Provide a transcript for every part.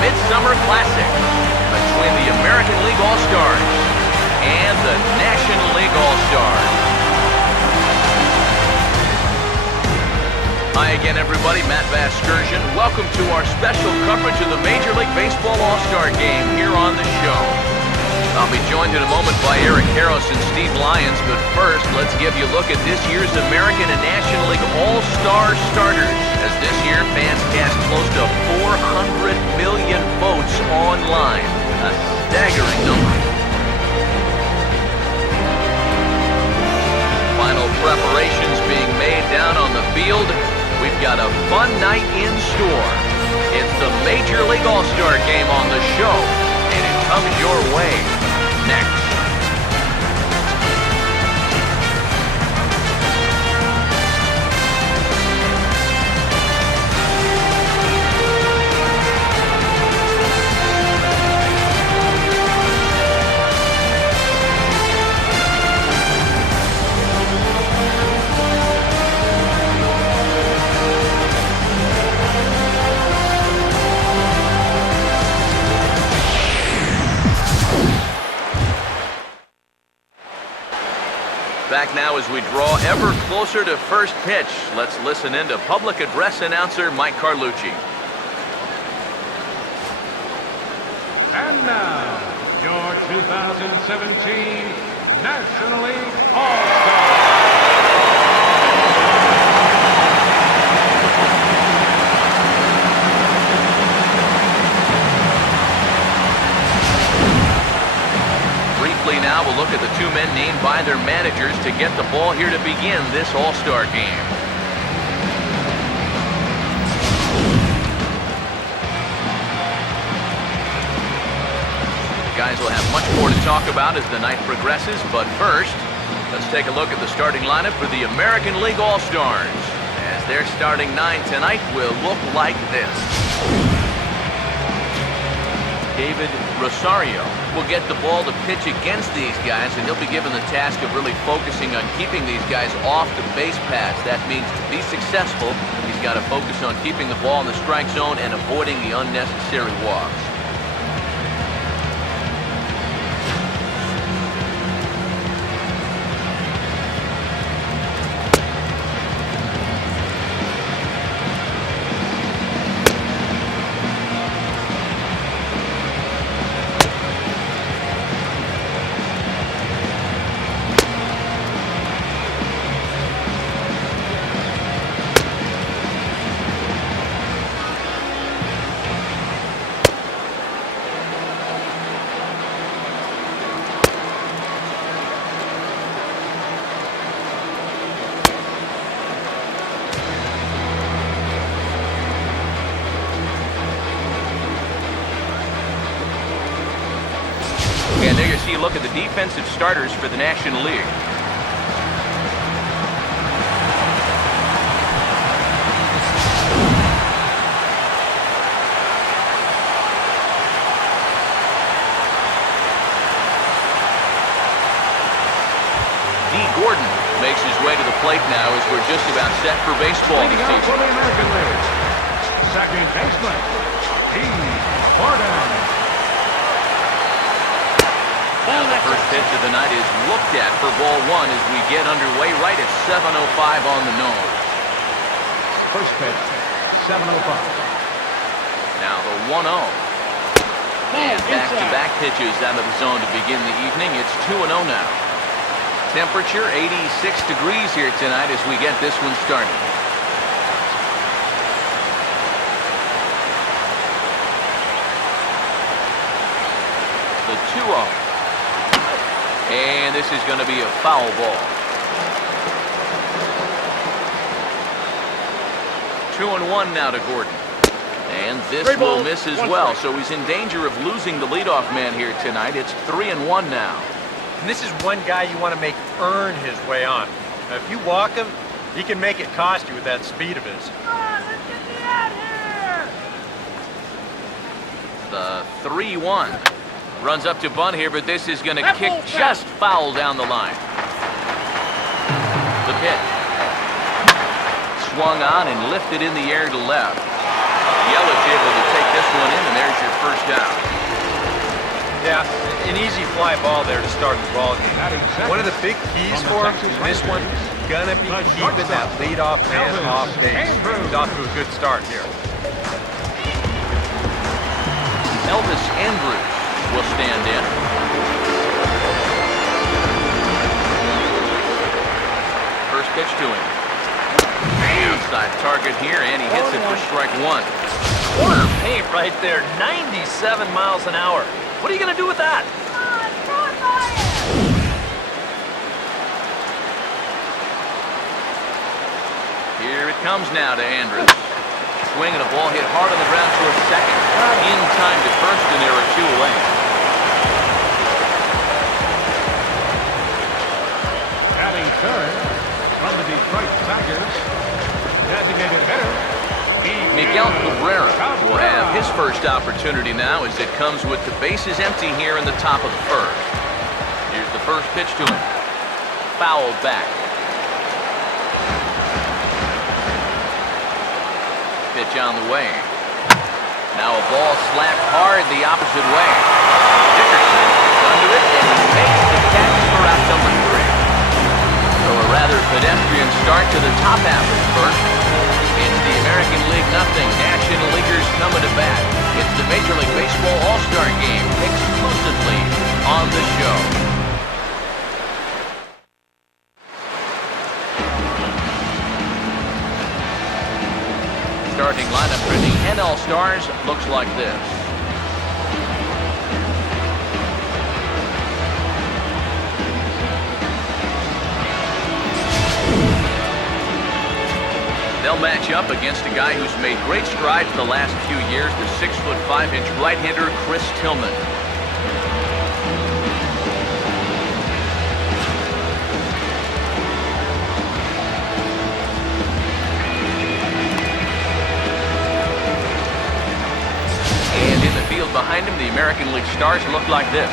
Midsummer Classic between the American League All-Stars and the National League All-Stars. Hi again, everybody. Matt Vasgersian. Welcome to our special coverage of the Major League Baseball All-Star Game here on the show. I'll be joined in a moment by Eric Harris and Steve Lyons, but first, let's give you a look at this year's American and National League All-Star starters, as this year fans cast close to 400 million votes online, a staggering number. Final preparations being made down on the field. We've got a fun night in store. It's the Major League All-Star Game on the show, and it comes your way next. Back now as we draw ever closer to first pitch. Let's listen in to public address announcer Mike Carlucci. And now, your 2017 National League All-Stars. Now we'll look at the two men named by their managers to get the ball here to begin this All-Star Game. Guys will have much more to talk about as the night progresses, but first, let's take a look at the starting lineup for the American League All-Stars, as their starting nine tonight will look like this. David Rosario will get the ball to pitch against these guys, and he'll be given the task of really focusing on keeping these guys off the base paths. That means to be successful, he's got to focus on keeping the ball in the strike zone and avoiding the unnecessary walks. And there you see a look at the defensive starters for the National League. Gordon makes his way to the plate now as we're just about set for baseball this season. For the American League, second baseman, Gordon. Now the first pitch of the night is looked at for ball one as we get underway right at 7:05 on the nose. First pitch, 7:05. Now the 1-0. And back-to-back pitches out of the zone to begin the evening. It's 2-0 now. Temperature 86 degrees here tonight as we get this one started. The 2-0. And this is going to be a foul ball. 2-1 now to Gordon. And this will miss as well, so he's in danger of losing the leadoff man here tonight. It's 3-1 now. And this is one guy you want to make earn his way on. Now, if you walk him, he can make it cost you with that speed of his. Let's get me out here! The 3-1. Runs up to bunt here, but this is going to kick just foul down the line. The pitch. Swung on and lifted in the air to left. Yelich able to take this one in, and there's your first down. Yeah, an easy fly ball there to start the ball game. One of the big keys for him in this one is gonna be keeping that leadoff man off base. He's off to a good start here. Elvis Andrews will stand in. First pitch to him. Outside target here, and he hits it for strike one. Corner paint right there, 97 miles an hour. What are you going to do with that? Here it comes now to Andrews. Swing and a ball hit hard on the ground towards second. In time to first, and there are two away. Batting third from the Detroit Tigers, designated hitter, Miguel Cabrera will have his first opportunity now as it comes with the bases empty here in the top of the first. Here's the first pitch to him. Fouled back. Pitch on the way. Now a ball slapped hard the opposite way. Dickerson under it, and he makes the catch for out number 3. So a rather pedestrian start to the top half of the first. It's the American League nothing. National Leaguers coming to bat. It's the Major League Baseball All-Star Game exclusively on the show. Starting lineup for the NL Stars looks like this. They'll match up against a guy who's made great strides the last few years, the 6'5" right-hander Chris Tillman. And in the field behind him, the American League Stars look like this.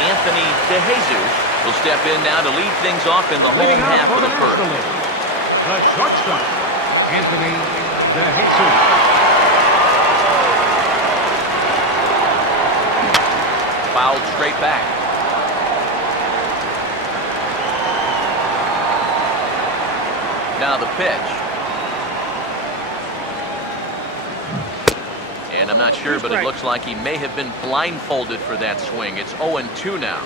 Anthony DeJesus will step in now to lead things off in the home half of the first. The shortstop, Anthony DeJesus. Fouled straight back. Now the pitch. And I'm not sure, but it looks like he may have been blindfolded for that swing. It's 0-2 now.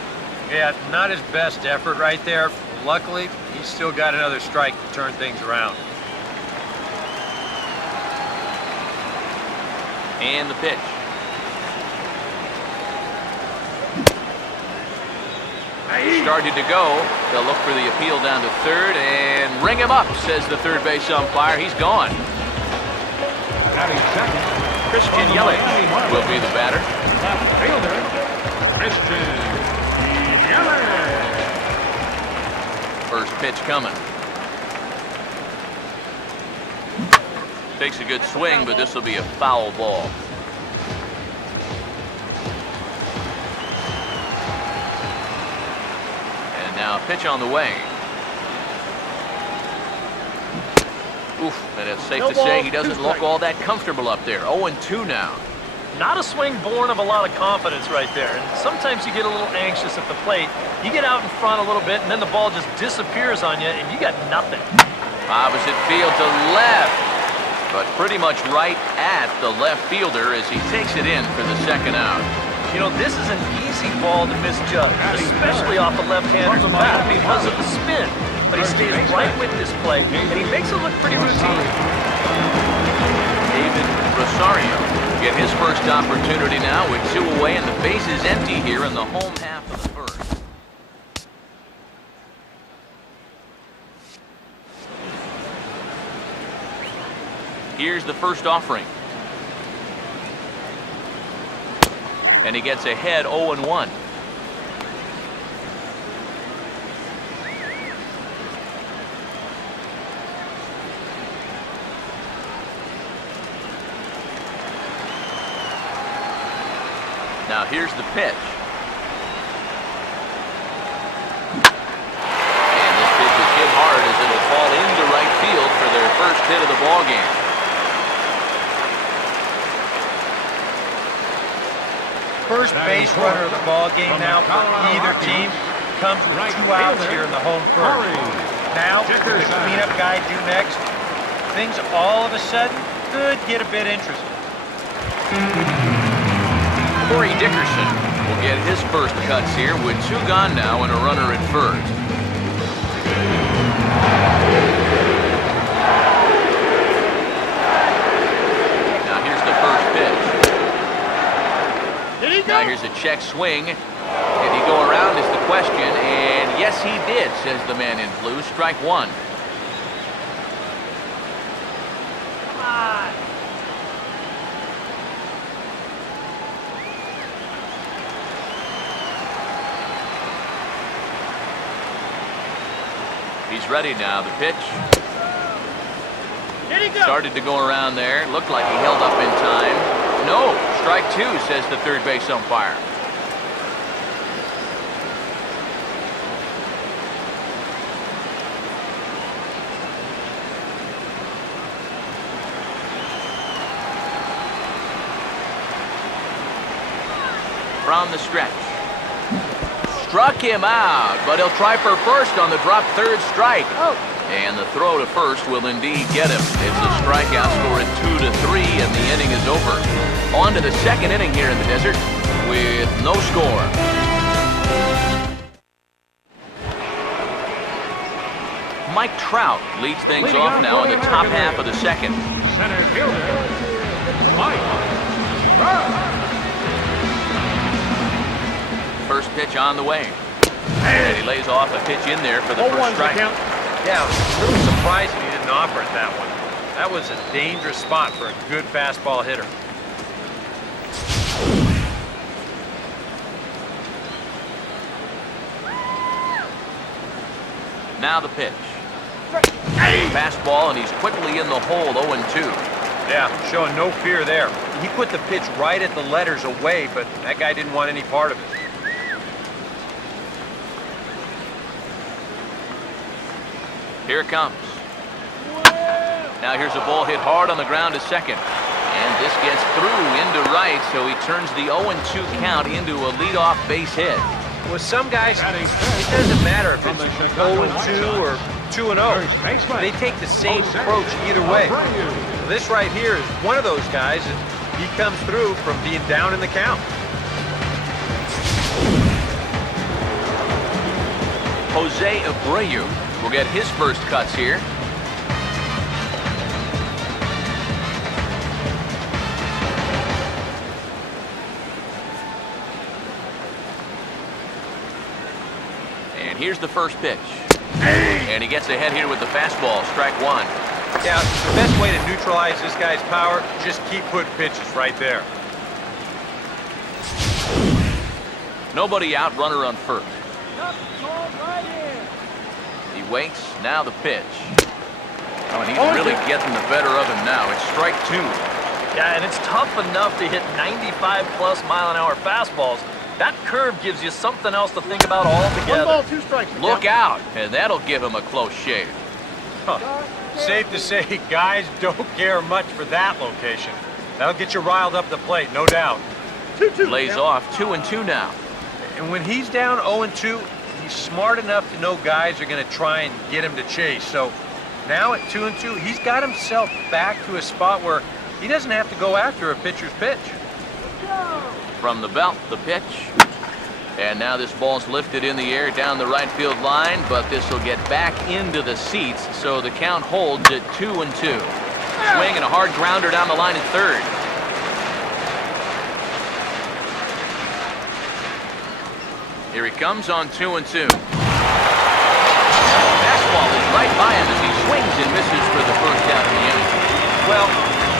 Yeah, not his best effort right there. Luckily, he's still got another strike to turn things around. And the pitch. Started to go. They'll look for the appeal down to third and ring him up, says the third base umpire. He's gone. Batting second, Christian Yelich will be the batter. left fielder, Christian Yelich. First pitch coming. Takes a good swing, but this will be a foul ball. And now a pitch on the way. Oof, and it's safe to say he doesn't look all that comfortable up there. 0-2 now. Not a swing born of a lot of confidence right there. And sometimes you get a little anxious at the plate. You get out in front a little bit, and then the ball just disappears on you, and you got nothing. Opposite field to left, but pretty much right at the left fielder as he takes it in for the second out. You know, this is an easy ball to misjudge, especially off a left-hander's bat because of the spin. But he stays right with this play, and he makes it look pretty routine. David Rosario get his first opportunity now with 2 away, and the base is empty here in the home half of the first. Here's the first offering. And he gets ahead 0-1. Now here's the pitch. And this pitch is hit hard as it'll fall into right field for their first hit of the ball game. First base runner of the ball game now for either team comes with 2 outs here in the home first. Now, what the cleanup guy do next? Things all of a sudden could get a bit interesting. Corey Dickerson will get his first cuts here with 2 gone now and a runner at first. Now here's the first pitch. Now here's a check swing. Did he go around is the question, and yes he did, says the man in blue. Strike 1. Come on. He's ready now. The pitch Here he goes. started to go around there. Looked like he held up in time. No, strike 2, says the third base umpire. From the stretch. Struck him out, but he'll try for first on the drop third strike. And the throw to first will indeed get him. It's a strikeout, score at 2-3, and the inning is over. On to the second inning here in the desert with no score. Mike Trout leads things Leading off off now for in the the top American half of the second. Center fielder, Mike Trout. First pitch on the way. And he lays off a pitch in there for the first strike. Yeah, it was a little surprising he didn't offer it that one. That was a dangerous spot for a good fastball hitter. Now the pitch. Fastball, and he's quickly in the hole, 0-2. Yeah, showing no fear there. He put the pitch right at the letters away, but that guy didn't want any part of it. Here it comes. Now here's a ball hit hard on the ground to second. And this gets through into right, so he turns the 0-2 count into a leadoff base hit. With some guys, it doesn't matter if it's 0-2 or 2-0. They take the same approach either way. This right here is one of those guys, and he comes through from being down in the count. Jose Abreu will get his first cuts here. And here's the first pitch. And he gets ahead here with the fastball, strike 1. Yeah, the best way to neutralize this guy's power, just keep putting pitches right there. Nobody out, runner on first. Right in. He waits, now the pitch. Oh, and he's really getting the better of him now. It's strike 2. Yeah, and it's tough enough to hit 95+ mile-an-hour fastballs. That curve gives you something else to think about altogether. 1 ball, 2 strikes. Look out, and that'll give him a close shave. Huh. Safe to say, guys don't care much for that location. That'll get you riled up the plate, no doubt. 2-2. Lays off, 2-2 now. And when he's down 0-2, he's smart enough to know guys are going to try and get him to chase. So now at 2-2, he's got himself back to a spot where he doesn't have to go after a pitcher's pitch. From the belt, the pitch. And now this ball's lifted in the air down the right field line, but this will get back into the seats, so the count holds at 2-2. Swing and a hard grounder down the line at third. Here he comes on 2-2. Fastball is right by him as he swings and misses for the first out of the inning. Well,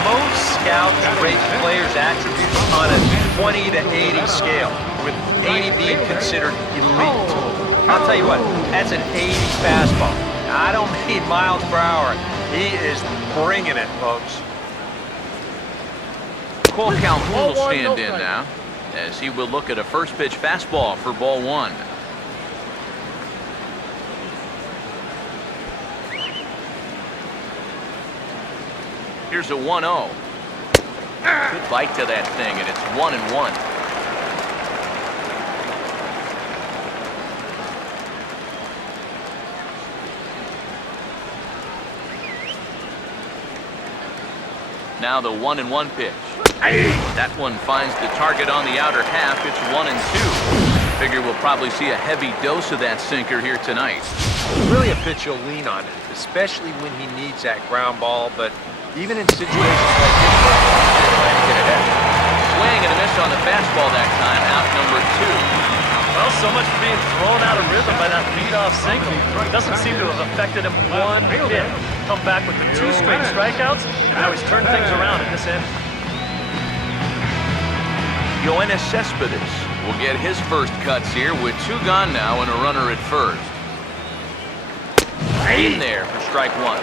most scouts rate players' attributes on a 20 to 80 scale, with 80 being considered elite. I'll tell you what, that's an 80 fastball. I don't mean miles per hour. He is bringing it, folks. Cole Calhoun will stand in now. as he will look at a first pitch fastball for ball one. Here's a 1-0. Good bite to that thing, and it's 1-1. Now the 1-1 pitch. That one finds the target on the outer half. It's 1-2. Figure we'll probably see a heavy dose of that sinker here tonight. Really a pitch you'll lean on, especially when he needs that ground ball, but even in situations like this where he's trying to get ahead. Swing and a miss on the fastball that time, out number 2. Well, so much for being thrown out of rhythm by that leadoff single. Doesn't seem to have affected him one bit. Come back with the 2 straight strikeouts, and now he's turned things around in this inning. Yoenis Cespedes will get his first cuts here with 2 gone now and a runner at first. In there for strike 1.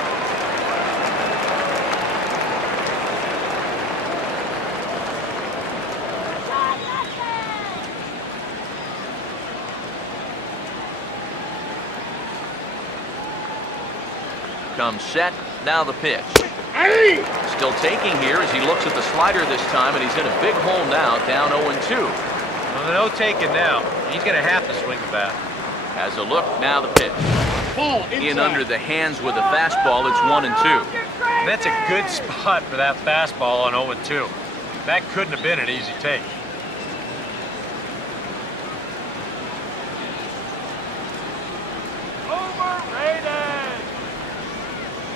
Comes set, now the pitch. Still taking here as he looks at the slider this time, and he's in a big hole now, down 0-2. Well, no taking now. He's going to have to swing the bat. Has a look, now the pitch. In under the hands with a fastball, it's 1-2. That's a good spot for that fastball on 0-2. That couldn't have been an easy take.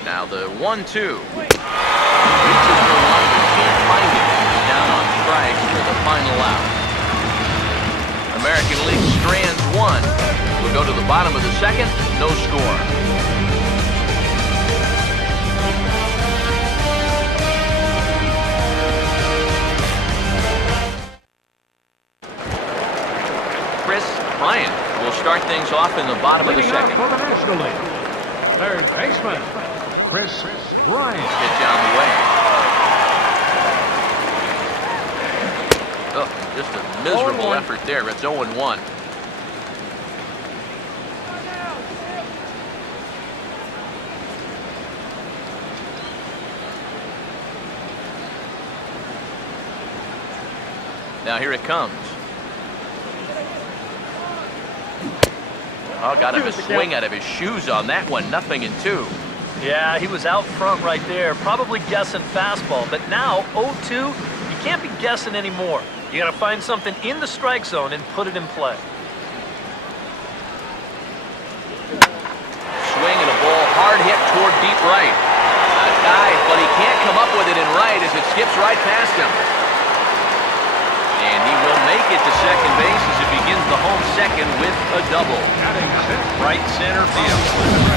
Now the 1-2. Reaches for one, but can't find it. He's down on strikes for the final out. American League strands 1. We'll go to the bottom of the second, no score. Chris Bryant will start things off in the bottom of the second. For the National League, third baseman, Chris Bryant. Pitch on the way. Oh, just a miserable effort there. It's 0-1. Now here it comes. Oh, got him a swing out of his shoes on that one. 0-2. Yeah, he was out front right there, probably guessing fastball. But now, 0-2, you can't be guessing anymore. You got to find something in the strike zone and put it in play. Swing and a ball, hard hit toward deep right. A dive, but he can't come up with it in right as it skips right past him. And he will make it to second base as it begins the home second with a double. Right center field.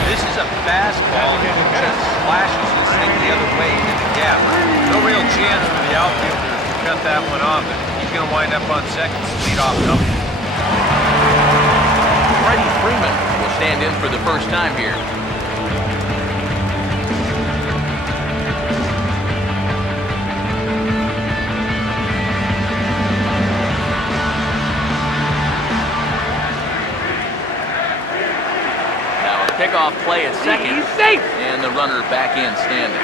This is a fastball that just flashes this thing the other way into the gap. No real chance for the outfielder to cut that one off. He's going to wind up on second with lead off double. Freddie Freeman will stand in for the first time here. Pickoff play at second, and the runner back in standing.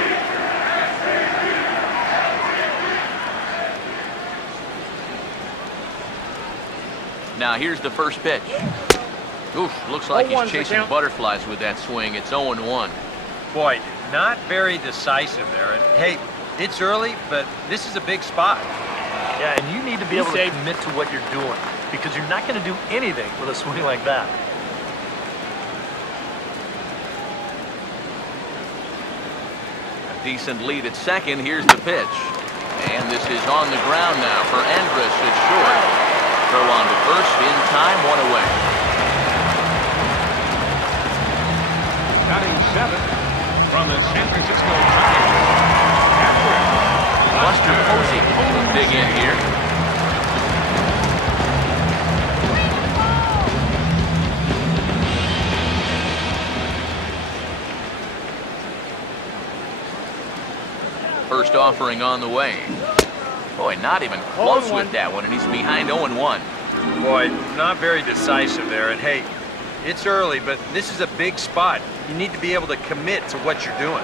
Now here's the first pitch. Oof, looks like he's chasing butterflies with that swing. It's 0-1. Boy, not very decisive there. And hey, it's early, but this is a big spot. Yeah, and you need to be able to commit to what you're doing, because you're not going to do anything with a swing like that. Decent lead at second. Here's the pitch. And this is on the ground now for Andrus at short. Throw on to first in time, 1 away. Batting 7th from the San Francisco Giants. Buster Posey will dig in here. First offering on the way. Boy, not even close with that one, and he's behind 0-1. Boy, not very decisive there. And hey, it's early, but this is a big spot. You need to be able to commit to what you're doing.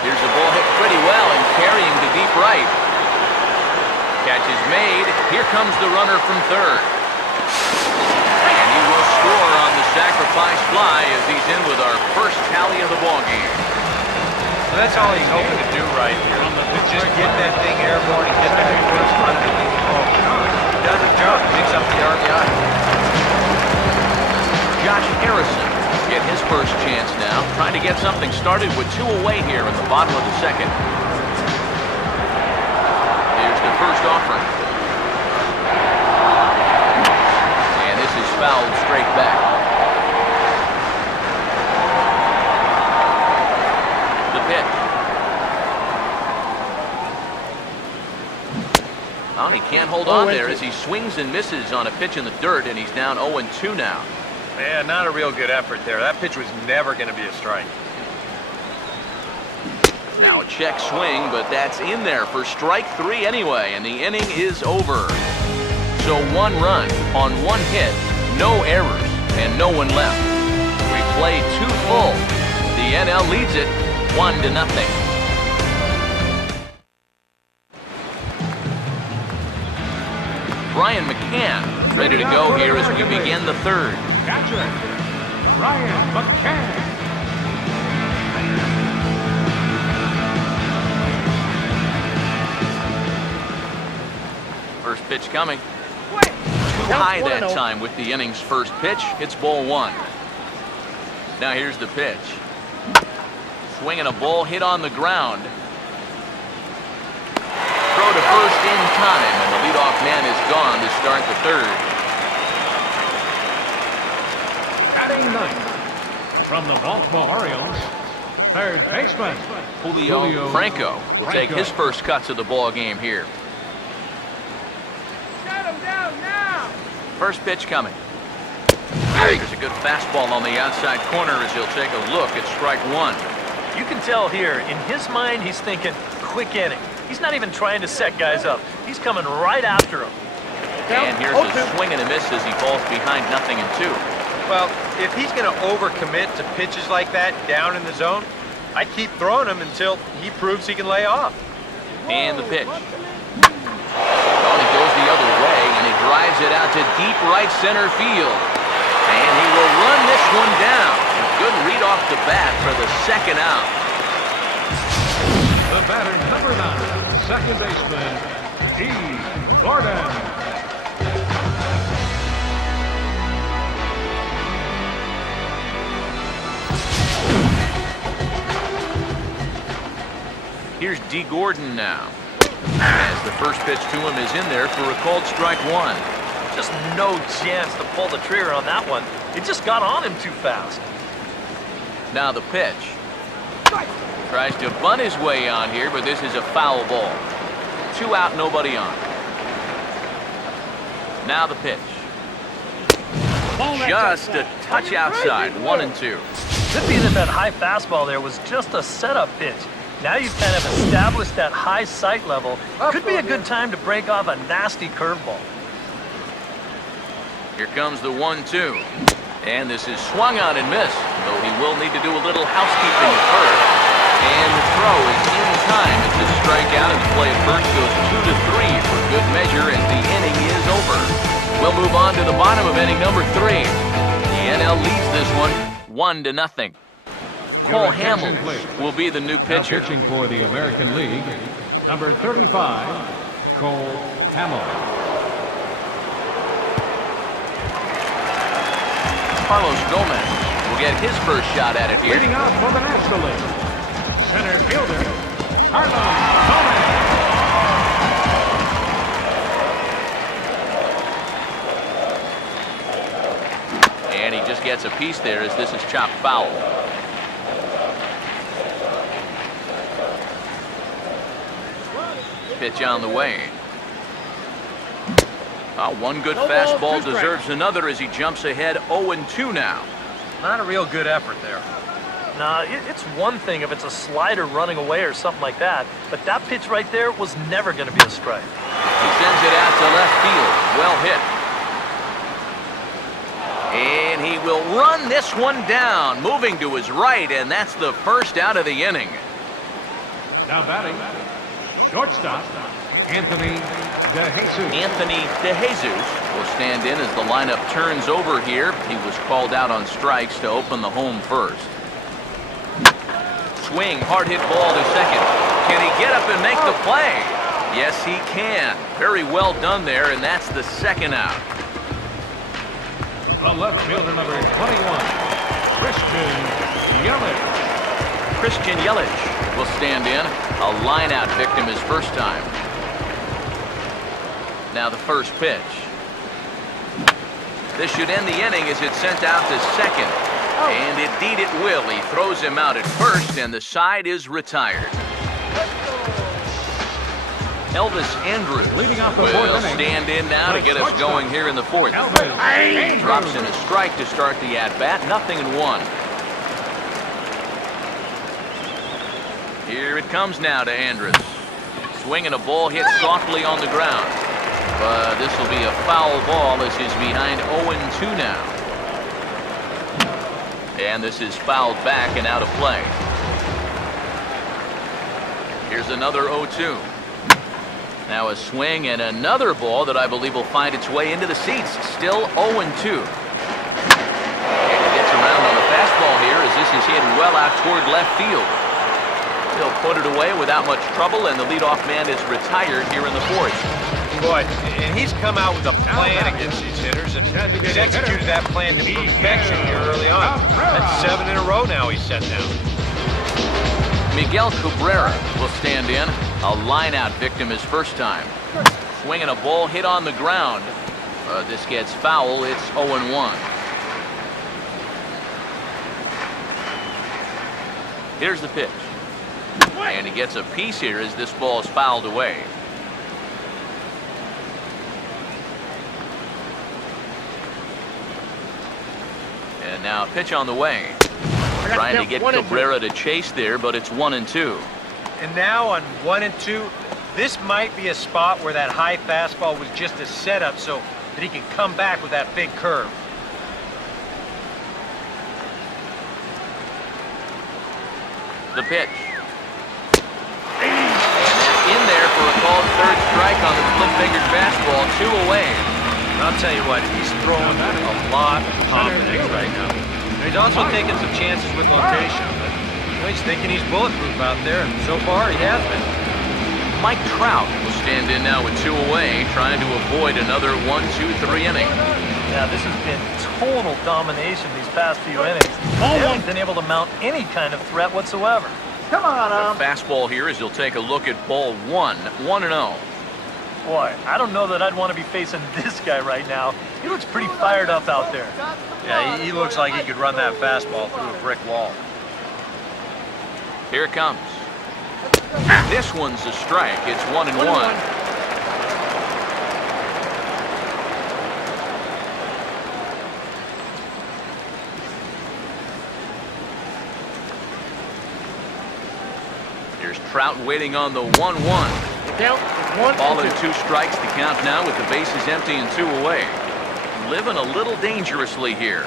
Here's the ball hit pretty well and carrying to deep right. Catch is made. Here comes the runner from third. And he will score on the sacrifice fly as he's in with our first tally of the ball game. So that's all he's hoping to do right here. Just get that thing airborne and get that first run underneath the ball. He does a job, picks up the RBI. Josh Harrison will get his first chance now, trying to get something started with 2 away here in the bottom of the second. Here's the first offering. And this is fouled straight back. The pitch. Well, he can't hold on there as he swings and misses on a pitch in the dirt, and he's down 0-2 now. Yeah, not a real good effort there. That pitch was never going to be a strike. Now a check swing, but that's in there for strike 3 anyway, and the inning is over. So 1 run on 1 hit, no errors, and no one left. We played 2 full. The NL leads it 1-0. Brian McCann ready to go here as we begin the third. Catcher, Brian McCann. First pitch coming. Too high that time with the inning's first pitch. It's ball 1. Now here's the pitch. Swinging a ball hit on the ground. Throw to first in time, and the leadoff man is gone to start the third. Batting ninth from the Baltimore Orioles, third baseman Julio Franco will take his first cuts of the ball game here. Shut him down now! First pitch coming. There's a good fastball on the outside corner as he'll take a look at strike 1. You can tell here, in his mind, he's thinking quick inning. He's not even trying to set guys up. He's coming right after him. And here's a swing and a miss as he falls behind 0-2. Well, if he's going to overcommit to pitches like that down in the zone, I'd keep throwing him until he proves he can lay off. And the pitch. Oh, he goes the other way, and he drives it out to deep right center field. And he will run this one down. A good read off the bat for the second out. The batter, number 9, second baseman, E. Gordon. Here's D. Gordon now. As the first pitch to him is in there for a called strike 1. Just no chance to pull the trigger on that one. It just got on him too fast. Now the pitch. Tries to bunt his way on here, but this is a foul ball. 2 out, nobody on. Now the pitch. Just a touch outside, 1-2. Could be that high fastball there was just a setup pitch. Now you've kind of established that high sight level. Could be a good time to break off a nasty curveball. Here comes the 1-2. And this is swung on and missed, though he will need to do a little housekeeping first. And the throw is in time. It's a strikeout, and the play at first goes 2-3 for good measure as the inning is over. We'll move on to the bottom of inning number 3. The NL leads this one 1-0. Cole Hamels will be the new pitcher. Now pitching for the American League, number 35, Cole Hamels. Carlos Gomez will get his first shot at it here. Leading out for the National League, center fielder, Carlos Gomez. And he just gets a piece there as this is chopped foul. Pitch on the way. One good fastball deserves another as he jumps ahead 0-2 now. Not a real good effort there. Nah, it's one thing if it's a slider running away or something like that, but that pitch right there was never going to be a strike. He sends it out to left field. Well hit. And he will run this one down, moving to his right, and that's the first out of the inning. Now batting, shortstop, Anthony DeJesus. Anthony DeJesus will stand in as the lineup turns over here. He was called out on strikes to open the home first. Swing, hard hit ball to second. Can he get up and make the play? Yes, he can. Very well done there, and that's the second out. The left fielder, number 21, Christian Yelich. Christian Yelich will stand in. A line-out victim his first time. Now the first pitch. This should end the inning as it's sent out to second. And indeed it will. He throws him out at first, and the side is retired. Elvis Andrews Leading off the will fourth inning. stand in now to get us going here in the fourth. Drops in a strike to start the at-bat. 0-1. Here it comes now to Andrus. Swinging a ball hit softly on the ground. But this will be a foul ball as he's behind 0-2 now. And this is fouled back and out of play. Here's another 0-2. Now a swing and another ball that I believe will find its way into the seats. Still 0-2. And he gets around on the fastball here as this is hit well out toward left field. He'll put it away without much trouble, and the leadoff man is retired here in the fourth. Boy, and he's come out with a plan against these hitters, and he's executed that plan to perfection here early on. That's 7 in a row now he's set down. Miguel Cabrera will stand in. A line-out victim his first time. Swinging a ball hit on the ground. This gets foul. It's 0-1. Here's the pitch. And he gets a piece here as this ball is fouled away. And now a pitch on the way. Trying to get Cabrera to chase there, but it's 1-2. And now on 1-2, this might be a spot where that high fastball was just a setup so that he can come back with that big curve. The pitch. And that's in there for a called third strike on the split-fingered fastball. 2 away. I'll tell you what, he's throwing with a lot of confidence right now. He's also taking some chances with location, but he's thinking he's bulletproof out there, and so far he has been. Mike Trout will stand in now with 2 away, trying to avoid another 1-2-3 inning. Yeah, this has been total domination these past few innings. They haven't been able to mount any kind of threat whatsoever. Come on, The fastball here as he'll take a look at ball 1-0. Boy, I don't know that I'd want to be facing this guy right now. He looks pretty fired up out there. Yeah, he looks like he could run that fastball through a brick wall. Here it comes. This one's a strike. It's 1-1. Here's Trout waiting on the 1-1. Ball and 2 strikes to count now with the bases empty and 2 away. Living a little dangerously here.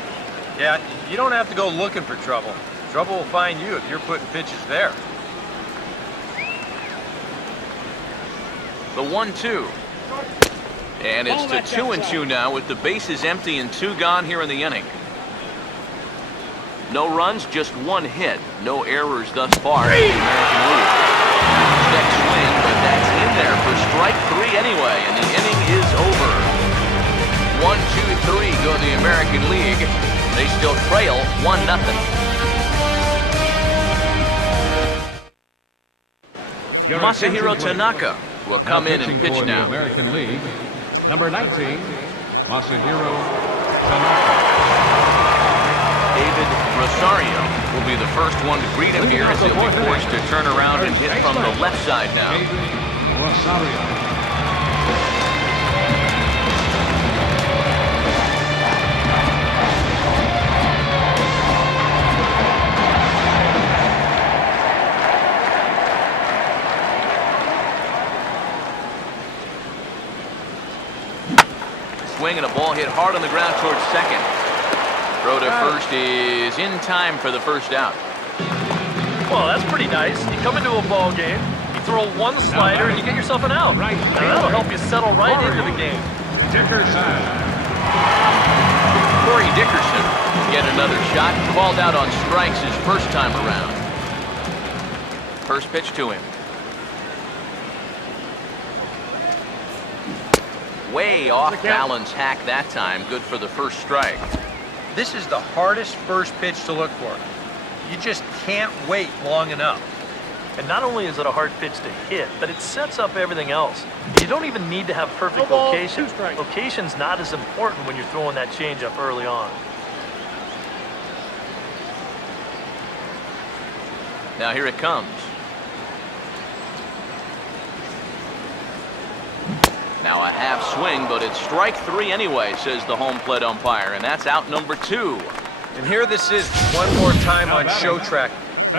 Yeah, you don't have to go looking for trouble. Trouble will find you if you're putting pitches there. The 1-2. And it's to 2-2 now with the bases empty and 2 gone here in the inning. No runs, just 1 hit. No errors thus far in the American League. Check swing, but that's in there for strike 3 anyway, and the inning is over. 1-2-3 go the American League. They still trail 1-0. Masahiro Tanaka will come in and pitch now. American League, number 19, Masahiro Tanaka. David Rosario will be the first one to greet him here as he'll be forced to turn around and hit from the left side now. David Rosario. swing and a ball hit hard on the ground towards second. Throw to first is in time for the first out. Well, that's pretty nice. You come into a ball game, you throw one slider, and you get yourself an out. Right. Now that'll help you settle right into the game. Dickerson. Corey Dickerson get another shot. Called out on strikes his first time around. First pitch to him. Way off balance hack that time. Good for the first strike. This is the hardest first pitch to look for. You just can't wait long enough. And not only is it a hard pitch to hit, but it sets up everything else. You don't even need to have perfect No ball, location. 2 strikes. Location's not as important when you're throwing that changeup early on. Now here it comes. Now a half swing, but it's strike 3 anyway, says the home plate umpire, and that's out number 2. And here this is one more time on show track.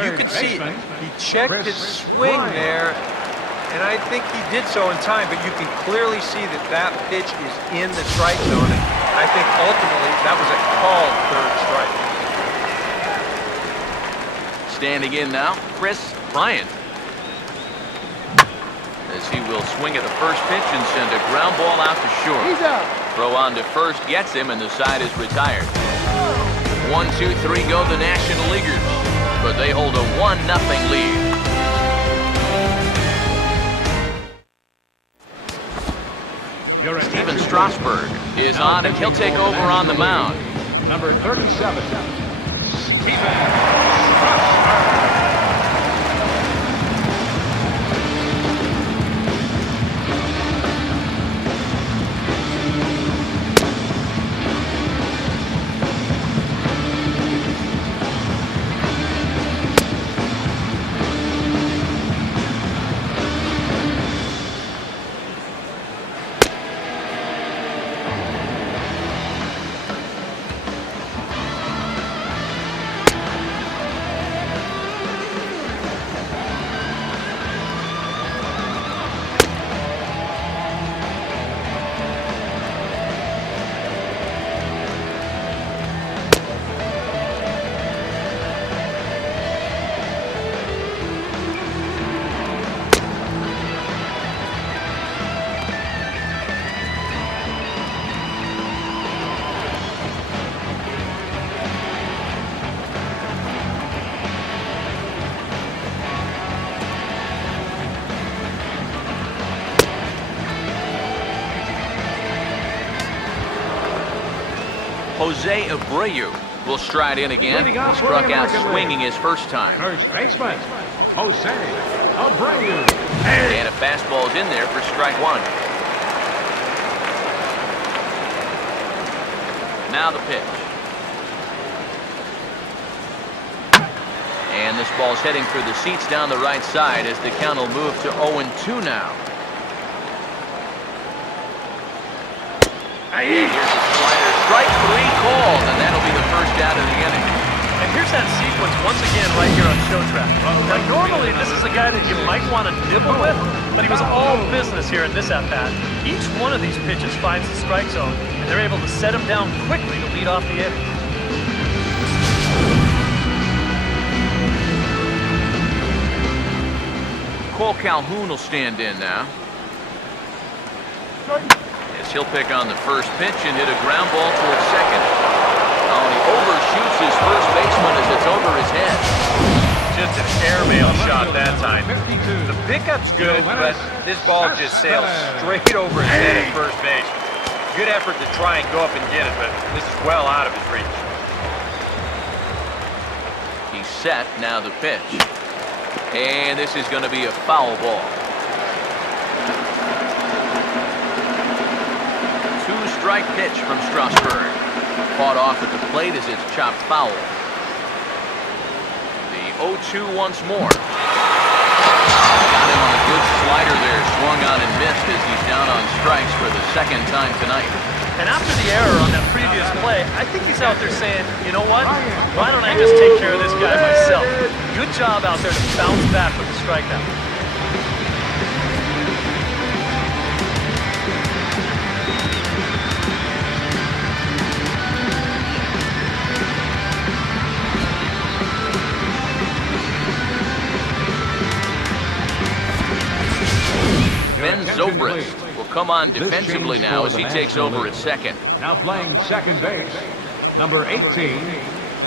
You can see he checked his swing there, and I think he did so in time, but you can clearly see that that pitch is in the strike zone, and I think ultimately that was a called third strike. Standing in now, Chris Bryant. As he will swing at the first pitch and send a ground ball out to short. He's out. Throw on to first gets him, and the side is retired. 1, 2, 3 go the National Leaguers, but they hold a 1-0 lead. Steven Strasburg is on, and he'll take over on the mound. Number 37, Steven Strasburg. Jose Abreu will stride in again. Leading off for Struck the out American swinging League. his first time. First baseman, Jose Abreu. And a fastball's in there for strike 1. Now the pitch. And this ball's heading for the seats down the right side as the count will move to 0-2 now. And here's the slider. Strike 3 called, and that'll be the first out of the inning. And here's that sequence once again right here on show track. Now normally this is a guy that you might want to nibble with, but he was all business here in this at-bat. Each one of these pitches finds the strike zone, and they're able to set him down quickly to lead off the inning. Cole Calhoun will stand in now. As he'll pick on the first pitch and hit a ground ball towards second. Oh, and he overshoots his first baseman as it's over his head. Just an airmail shot that time. The pickup's good, but this ball just sails straight over his head at first base. Good effort to try and go up and get it, but this is well out of his reach. He's set, now the pitch. And this is going to be a foul ball. 2-strike pitch from Strasburg. Fought off at the plate as it's chopped foul. The 0-2 once more. Got him on a good slider there. Swung on and missed as he's down on strikes for the second time tonight. And after the error on that previous play, I think he's out there saying, you know what? Why don't I just take care of this guy myself? Good job out there to bounce back with the strikeout. Zobrist will come on defensively now as he takes over at second. Now playing second base, number 18,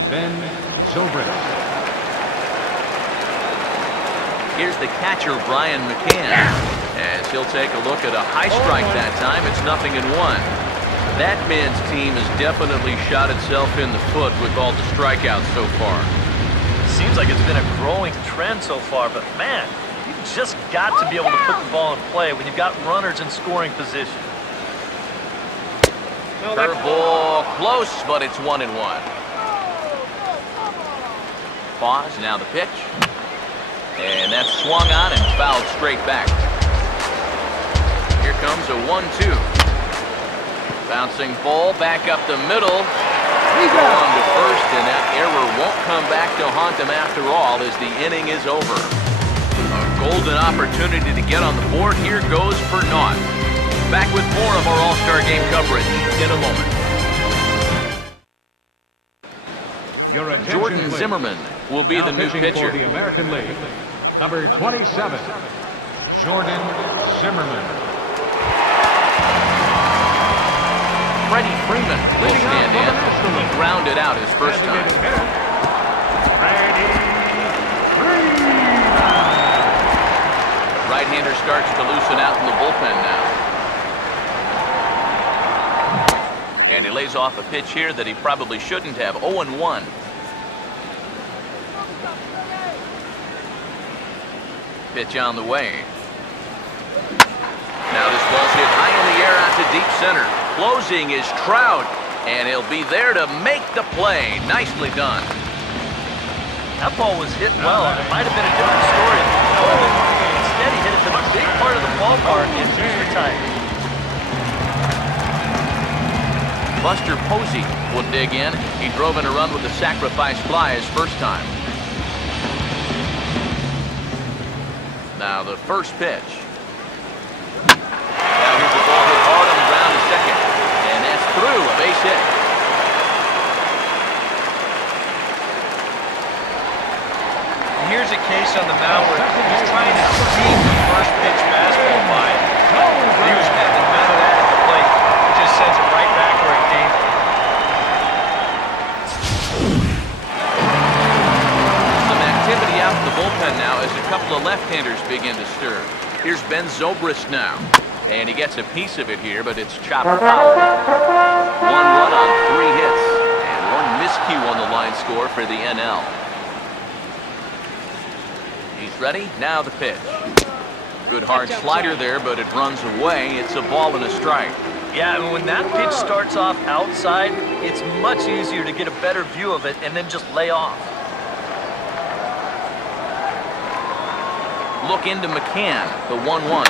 Ben Zobrist. Here's the catcher, Brian McCann, as he'll take a look at a high strike that time. It's 0-1. That man's team has definitely shot itself in the foot with all the strikeouts so far. Seems like it's been a growing trend so far, but man, you've just got to be able to put the ball in play when you've got runners in scoring position. Curveball close, but it's 1-1. Pause, now the pitch. And that's swung on and fouled straight back. Here comes a 1-2. Bouncing ball back up the middle. He's on to first, and that error won't come back to haunt him after all as the inning is over. A golden opportunity to get on the board here goes for naught. Back with more of our All-Star Game coverage in a moment. Jordan Zimmerman will be the new pitcher. For the American League, number 27, Jordan Zimmerman. Freddie Freeman will stand in. He grounded out his first time. Freddie Freeman. Right-hander starts to loosen out in the bullpen now. And he lays off a pitch here that he probably shouldn't have. 0-1. Pitch on the way. Now this ball's hit high in the air out to deep center. Closing is Trout, and he'll be there to make the play. Nicely done. That ball was hit well, and it might have been a different story. Instead, he hit it to the big part of the ballpark and he's retired. Buster Posey will dig in. He drove in a run with a sacrifice fly his first time. Now the first pitch. Now here's the ball hit hard on the ground to second. And that's through, a base hit. Here's a case on the mound where he's trying to beat the first pitch fastball by. He was getting none of that at the plate. He just sends it right back where it came from. Some activity out in the bullpen now as a couple of left-handers begin to stir. Here's Ben Zobrist now. And he gets a piece of it here, but it's chopped foul. 1 run on 3 hits. And 1 miscue on the line score for the NL. He's ready. Now the pitch. Good hard slider there, but it runs away. It's a ball and a strike. Yeah, and when that pitch starts off outside, it's much easier to get a better view of it and then just lay off. Look into McCann, the 1-1.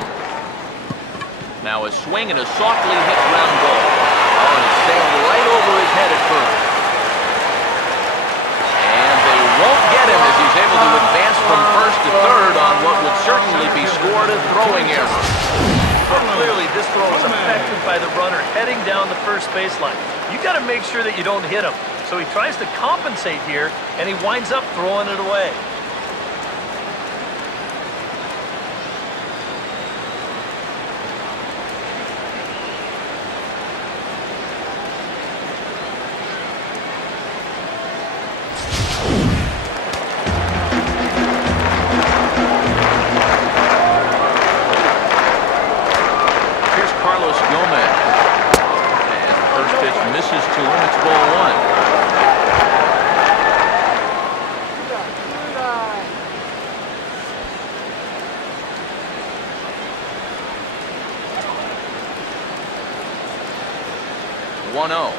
Now a swing and a softly hit ground ball. Oh, and it sailed right over his head at first. And they won't get him as he's able to advance from first to third on what would certainly be scored a throwing error. But clearly, this throw is affected by the runner heading down the first baseline. You got to make sure that you don't hit him. So he tries to compensate here, and he winds up throwing it away. Misses to him. It's ball 1. 1-0.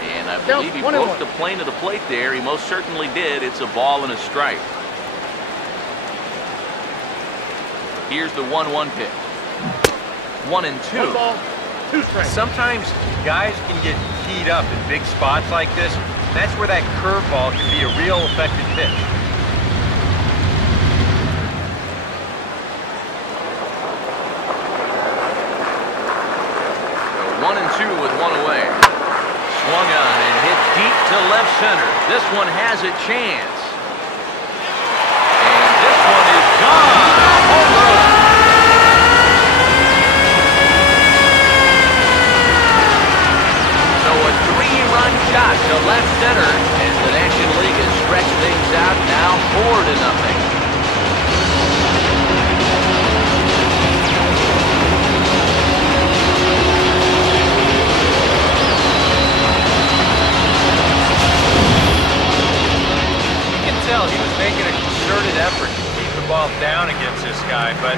And I believe he broke the plane of the plate there. He most certainly did. It's a ball and a strike. Here's the 1-1 pitch. 1-2. 2 strikes. Sometimes guys can get keyed up in big spots like this. That's where that curveball can be a real effective pitch. So 1-2 with 1 away. Swung on and hit deep to left center. This one has a chance. And this one is gone. Home run. tonight, but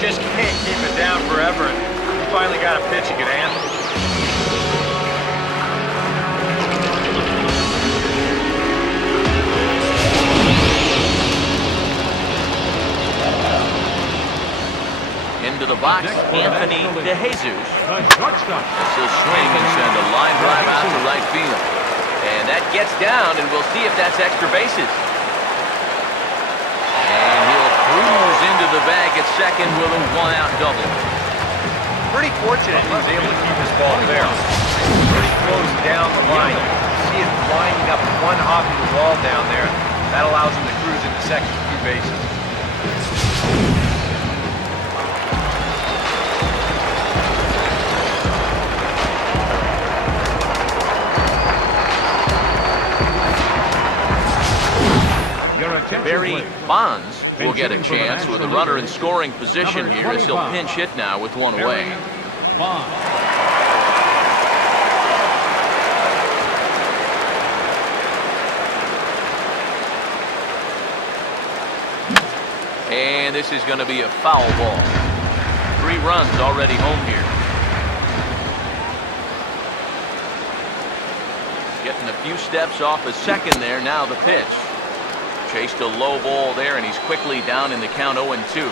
just can't keep it down forever. And he finally got a pitch he could handle. Into the box, Anthony DeJesus. This will swing and send a line drive out to right field. And that gets down, and we'll see if that's extra bases. And he'll cruise into the bag at second with a one-out double. Pretty fortunate he was able to keep his ball fair. Pretty close down the line. You can see it lining up one hop of the wall down there. That allows him to cruise into second for 2 bases. Barry Bonds will get a chance with a runner in scoring position here as he'll pinch hit now with one away. And this is going to be a foul ball. 3 runs already home here. Getting a few steps off a second there. Now the pitch. Chased a low ball there, and he's quickly down in the count 0-2.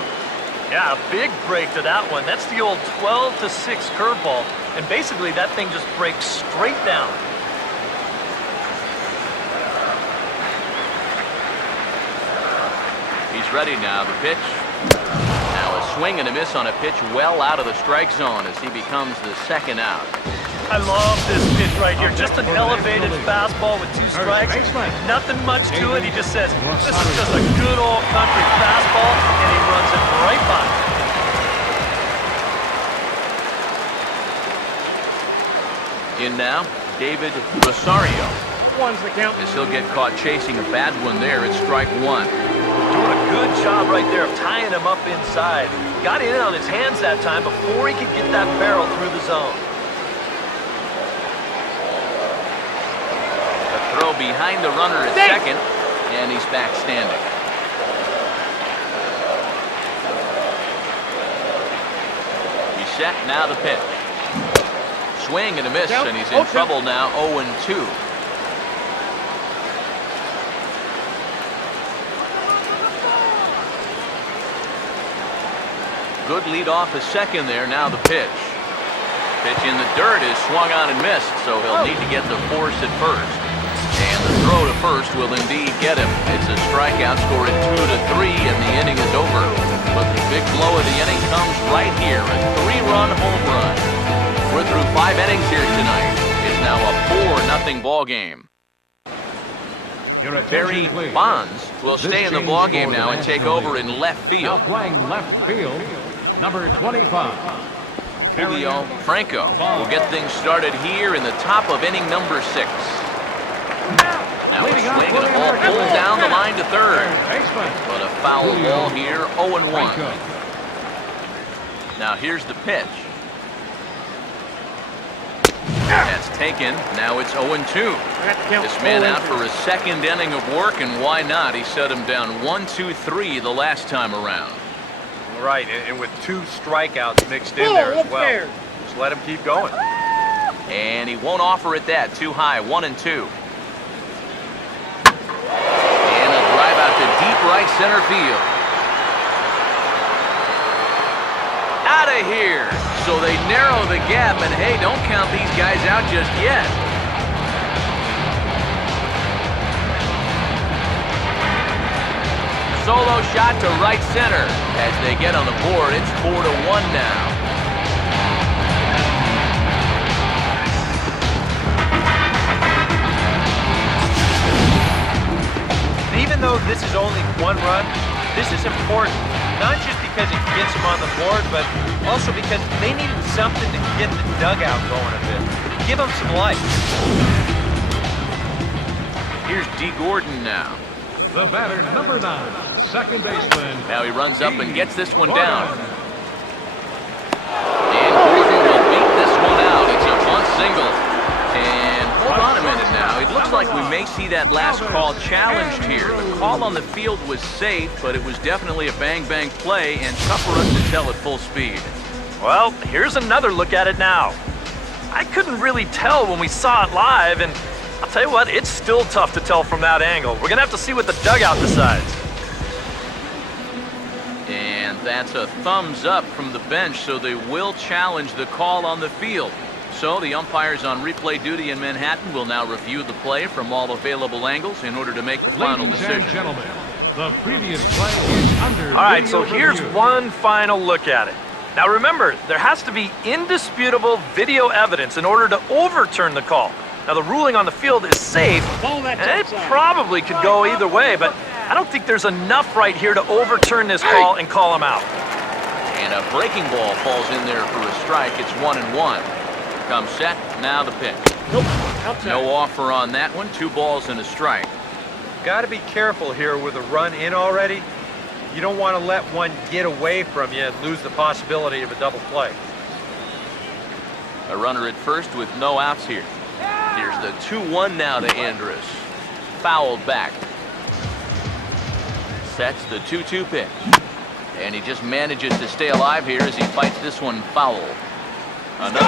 Yeah, a big break to that one. That's the old 12-6 curveball, and basically that thing just breaks straight down. He's ready now. The pitch. Now a swing and a miss on a pitch well out of the strike zone as he becomes the second out. I love this pitch right here. Just an elevated fastball with 2 strikes. Nothing much to it. He just says, this is just a good old country fastball, and he runs it right by. In now, David Rosario. One's the count. As he'll get caught chasing a bad one there at strike 1. Doing a good job right there of tying him up inside. Got in on his hands that time before he could get that barrel through the zone. Throw behind the runner at second, and he's back standing. He's set, now the pitch. Swing and a miss, and he's in trouble now, 0-2. Good lead off a second there, now the pitch. Pitch in the dirt is swung on and missed, so he'll need to get the force at first. And the throw to first will indeed get him. It's a strikeout, score at 2-3, and the inning is over. But the big blow of the inning comes right here, a 3-run home run. We're through 5 innings here tonight. It's now a 4-0 ball game. Barry Bonds will stay in the ball game now and take over in left field. Now playing left field, number 25. Julio Franco will get things started here in the top of inning number 6. Now a swing and a ball pulled down the line to third. But a foul ball here, 0-1. Now here's the pitch. That's taken. Now it's 0-2. This man out for a second inning of work, and why not? He set him down 1-2-3 the last time around. Right, and with 2 strikeouts mixed in there as well. Just let him keep going. And he won't offer it that. Too high, 1-2. And a drive out to deep right center field. Out of here. So they narrow the gap, and hey, don't count these guys out just yet. Solo shot to right center. As they get on the board, it's 4-1 now. Even though this is only 1 run, this is important. Not just because it gets them on the board, but also because they needed something to get the dugout going a bit. Give them some life. Here's D. Gordon now. The batter, number 9, second baseman. Now he runs up and gets this one down. And Gordon will beat this one out. It's a bunt single. And hold on a minute now. It looks like we may see that last call challenged here. The call on the field was safe, but it was definitely a bang-bang play and tough for us to tell at full speed. Well, here's another look at it now. I couldn't really tell when we saw it live, and I'll tell you what, it's still tough to tell from that angle. We're going to have to see what the dugout decides. And that's a thumbs up from the bench, so they will challenge the call on the field. So the umpires on replay duty in Manhattan will now review the play from all available angles in order to make the final Ladies decision. and gentlemen, the previous play is under All right, video so here's review. one final look at it. Now remember, there has to be indisputable video evidence in order to overturn the call. Now the ruling on the field is safe, and it probably could go either way, but I don't think there's enough right here to overturn this call and call him out. And a breaking ball falls in there for a strike. It's 1-1. Comes set, now the pitch. No offer on that one, 2 balls and a strike. Got to be careful here with a run in already. You don't want to let one get away from you and lose the possibility of a double play. A runner at first with no outs here. Here's the 2-1 now to Andrus. Fouled back. Sets the 2-2 pitch. And he just manages to stay alive here as he fights this one foul. Another 2-2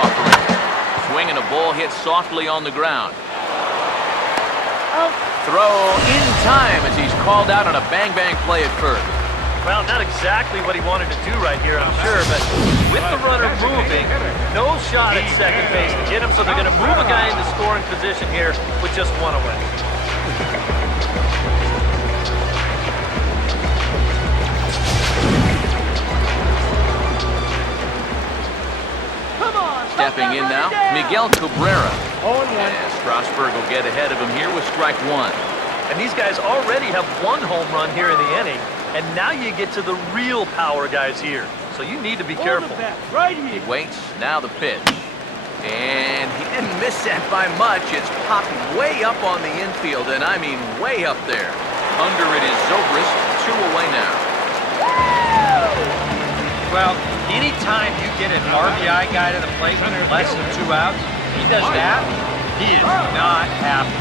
offering. Swinging a ball hit softly on the ground. Throw in time as he's called out on a bang-bang play at first. Well, not exactly what he wanted to do right here, I'm sure, but with the runner moving, no shot at second base to get him, so they're going to move a guy into scoring position here with just one away. Stepping in now, Miguel Cabrera. And Strasburg will get ahead of him here with strike 1. And these guys already have 1 home run here in the inning, and now you get to the real power guys here. So you need to be careful. Right here. He waits, now the pitch. And he didn't miss that by much. It's popped way up on the infield, and I mean way up there. Under it is Zobrist, 2 away now. Well, anytime you get an RBI guy to the plate with less than 2 outs, he does that, he is not happy.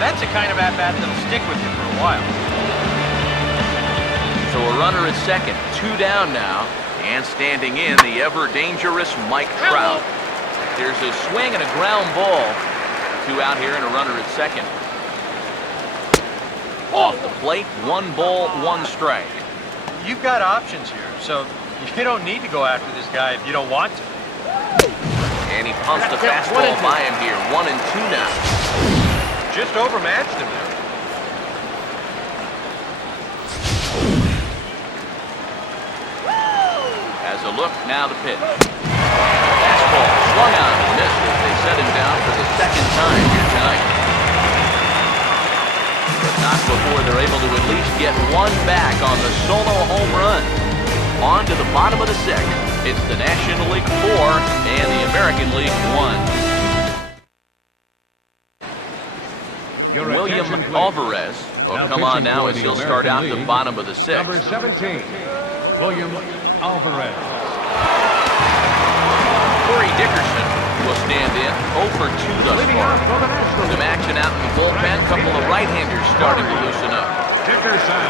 That's the kind of at-bat that'll stick with you for a while. So a runner at second, 2 down now, and standing in the ever-dangerous Mike Trout. There's a swing and a ground ball. 2 out here and a runner at second. Off the plate, 1 ball, 1 strike. You've got options here, so you don't need to go after this guy if you don't want to. And he pumps the fastball by him here, 1-2 now. Just overmatched him there. Has a look, now the pitch. Fastball swung on and missed as they set him down for the 2nd time here tonight. But not before they're able to at least get 1 back on the solo home run. On to the bottom of the 6th. It's the National League 4 and the American League 1. William Alvarez will come on now as he'll start out the bottom of the 6th. Number 17, William Alvarez. Corey Dickerson will stand in 0 for 2 thus far. Some action out in the bullpen. Couple of right-handers starting to loosen up. Dickerson.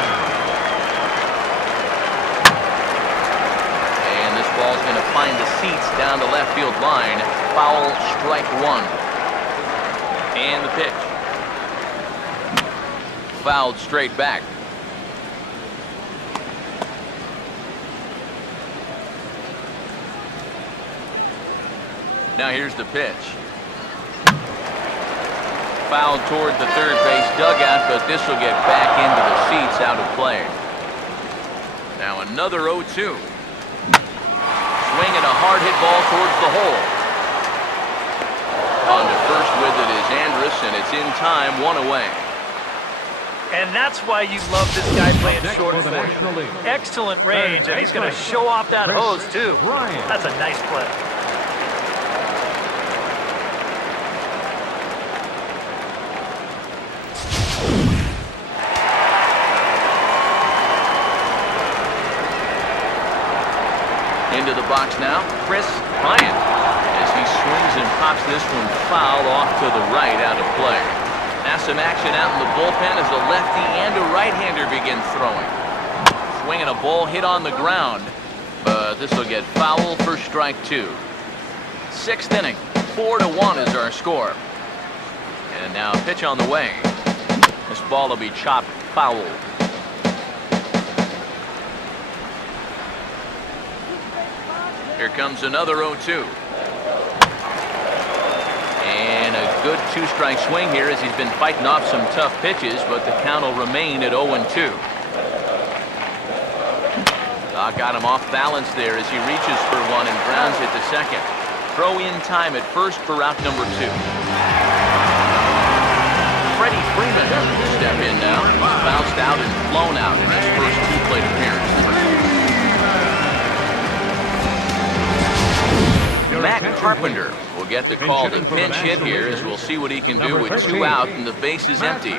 And this ball's going to find the seats down the left field line. Foul, strike 1. And the pitch. Fouled straight back. Now here's the pitch. Fouled toward the third base dugout, but this will get back into the seats out of play. Now another 0-2. Swinging a hard hit ball towards the hole. On to first with it is Andrus, and it's in time, 1 away. And that's why you love this guy playing Next short for the for National you. League. Excellent range, and he's going to baseman, show off that Chris hose, too. Bryant. That's a nice play. Into the box now, Chris Bryant, as he swings and pops this one foul off to the right out of play. Has some action out in the bullpen as a lefty and a right-hander begin throwing. Swinging a ball hit on the ground, but this will get foul for strike 2. 6th inning, 4-1 is our score. And now a pitch on the way. This ball will be chopped foul. Here comes another 0-2. And a good 2-strike swing here as he's been fighting off some tough pitches, but the count will remain at 0-2. Got him off balance there as he reaches for one and grounds it to second. Throw in time at first for route number 2. Freddie Freeman will step in now. He's bounced out and flown out in his first 2-plate appearance. Matt Carpenter will get the call to pinch hit here as we'll see what he can do with 2 out and the base is empty.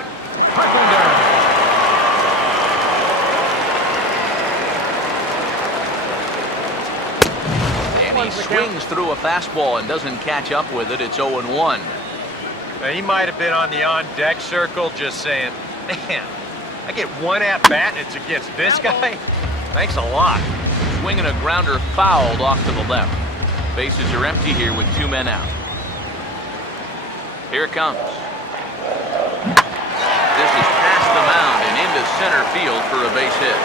He swings through a fastball and doesn't catch up with it. It's 0-1. Now, he might have been on the on-deck circle just saying, man, I get 1 at-bat and it's against this guy? Thanks a lot. Swinging a grounder fouled off to the left. Bases are empty here with 2 men out. Here it comes. This is past the mound and into center field for a base hit.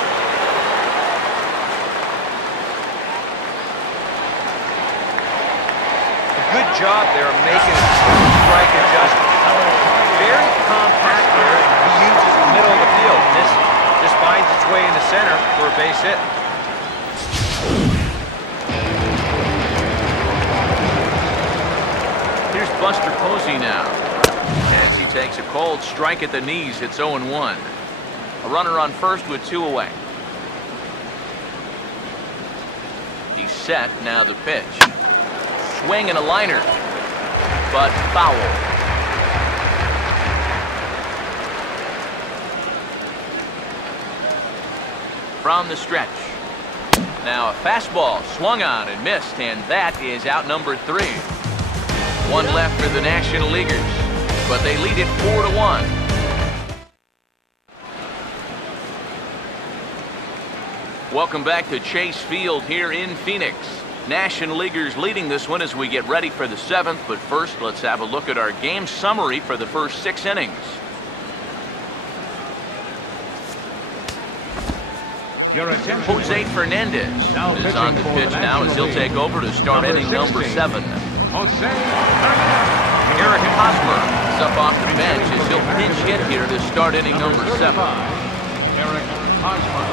Good job there of making a strike adjustment. Very compact there. He uses the middle of the field. This finds its way into center for a base hit. Here's Buster Posey now. As he takes a cold strike at the knees, it's 0-1. A runner on first with 2 away. He's set, now the pitch. Swing and a liner, but foul. From the stretch. Now a fastball swung on and missed, and that is out number 3. 1 left for the National Leaguers, but they lead it 4-1. Welcome back to Chase Field here in Phoenix. National Leaguers leading this one as we get ready for the 7th, but first let's have a look at our game summary for the first 6 innings. Jose Fernandez is on the pitch now as he'll take over to start inning number 7. Eric Hosmer is up off the bench as he'll pinch hit here to start inning number 7. Eric Hosmer.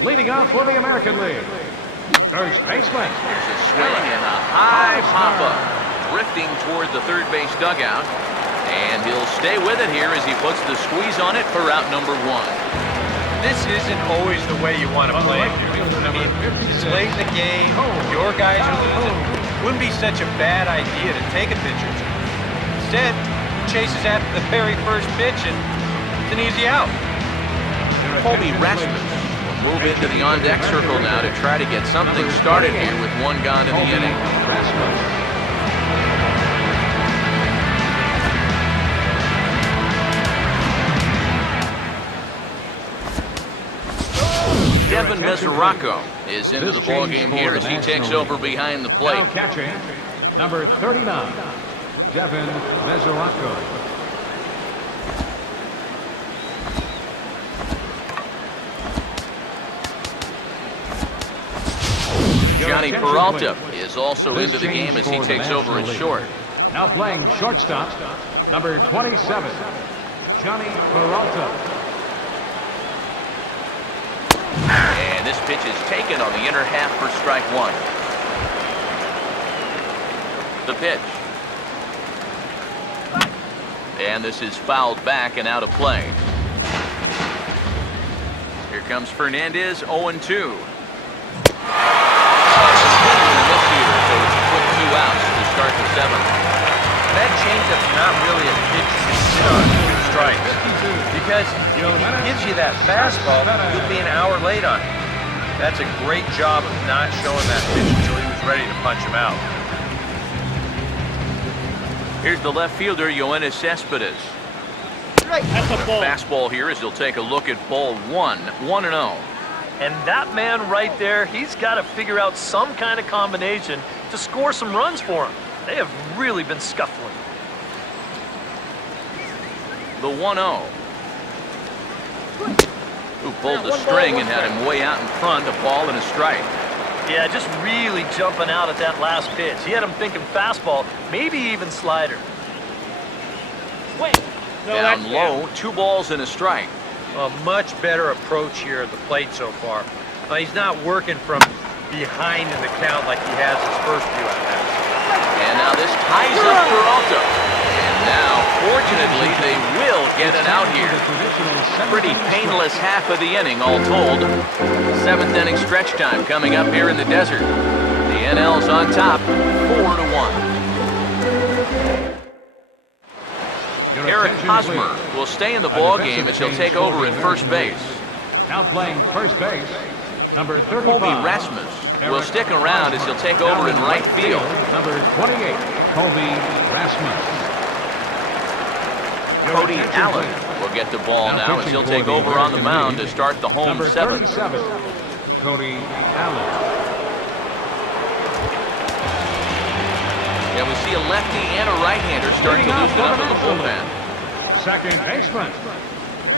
Leading off for the American League, first baseman. There's a swing and a high pop-up, drifting toward the third base dugout, and he'll stay with it here as he puts the squeeze on it for route number 1. This isn't always the way you want to play it here. I mean, it's late in the game, your guys are losing. Wouldn't be such a bad idea to take a pitch or 2. Instead, he chases after the very first pitch, and it's an easy out. Colby Rasmus move into the on-deck circle now to try to get something started here with 1 gone in the inning. Devin Mesoraco is into the ballgame here as he takes over behind the plate. Now catching, number 39, Devin Mesoraco. Johnny Peralta is is also This into the game change as he for the takes over National at League. short. Now playing shortstop, number 27, Johnny Peralta. And this pitch is taken on the inner half for strike one. The pitch. And this is fouled back and out of play. Here comes Fernandez, 0-2. And a swing and a miss here, so it's a quick 2 outs to start the seventh. That changeup's not really a pitch you can sit on 2 strikes. Because if he gives you that fastball, you'll be an hour late on it. That's a great job of not showing that pitch until he was ready to punch him out. Here's the left fielder, Yoenis Cespedes. That's a ball. Fastball here as he'll take a look at ball 1, 1-0. And that man right there, he's got to figure out some kind of combination to score some runs for him. They have really been scuffling. The 1-0. Who pulled the string and had him way out in front, a ball and a strike. Yeah, just really jumping out at that last pitch. He had him thinking fastball, maybe even slider. Wait. No, Down that's low, 2 balls and a strike. A much better approach here at the plate so far. He's not working from behind in the count like he has his first few at bats. And now this ties up Peralta. And now, fortunately, they will get it out here. Pretty painless half of the inning, all told. 7th inning stretch time coming up here in the desert. The NL's on top, 4-1. Eric Hosmer will stay in the ball game as he'll take over at first base. Now playing first base, number 35. Colby Rasmus will stick around as he'll take over in right field. Number 28, Colby Rasmus. Cody Allen will get the ball now as he'll take over on the mound to start the home Number 7th. 37, Cody Allen. And we see a lefty and a right-hander starting to loosen up in the bullpen. Second baseman,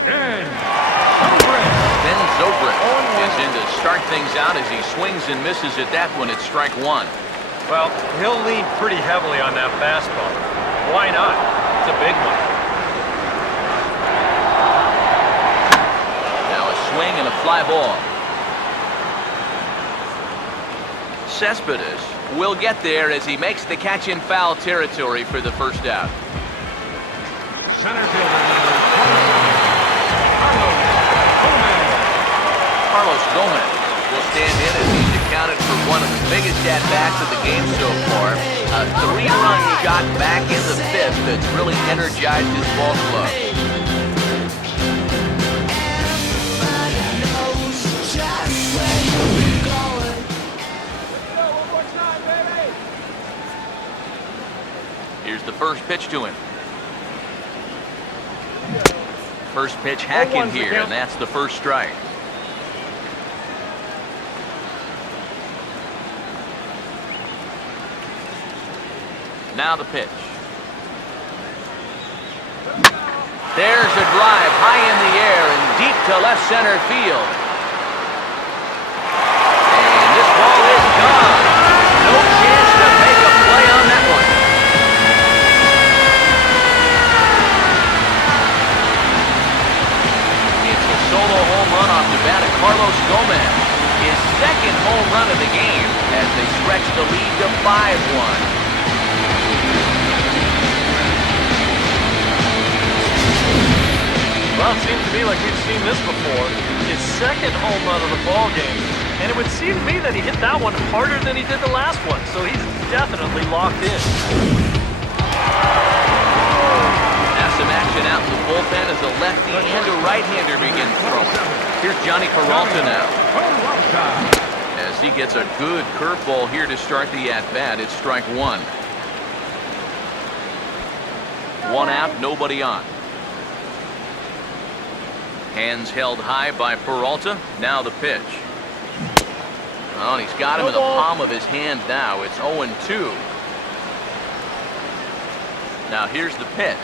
Ben Zobrist. Ben Zobrist is in to start things out as he swings and misses at that one at strike 1. Well, he'll lean pretty heavily on that fastball. Why not? It's a big one. Now a swing and a fly ball. Cespedes will get there as he makes the catch in foul territory for the first out. Center fielder, number 27, Carlos Gomez will stand in as he's accounted for one of the biggest at-bats of the game so far. A 3-run shot back in the 5th that's really energized his ball club. Here's the first pitch to him. First pitch hacking here, and that's the first strike. Now the pitch. There's a drive high in the air and deep to left center field. And this ball is gone. No chance to make a play on that one. It's a solo home run off the bat of Carlos Gomez. His second home run of the game as they stretch the lead to 5-1. Well, it seems to me like we've seen this before. His second home run of the ball game. And it would seem to me that he hit that one harder than he did the last one. So he's definitely locked in. Now some action out in the bullpen as a lefty and a right-hander begin throwing. Here's Johnny Peralta now. As he gets a good curveball here to start the at-bat, it's strike 1. 1 out, nobody on. Hands held high by Peralta. Now the pitch. Oh, and he's got him in the palm of his hand now. It's 0-2. Now here's the pitch.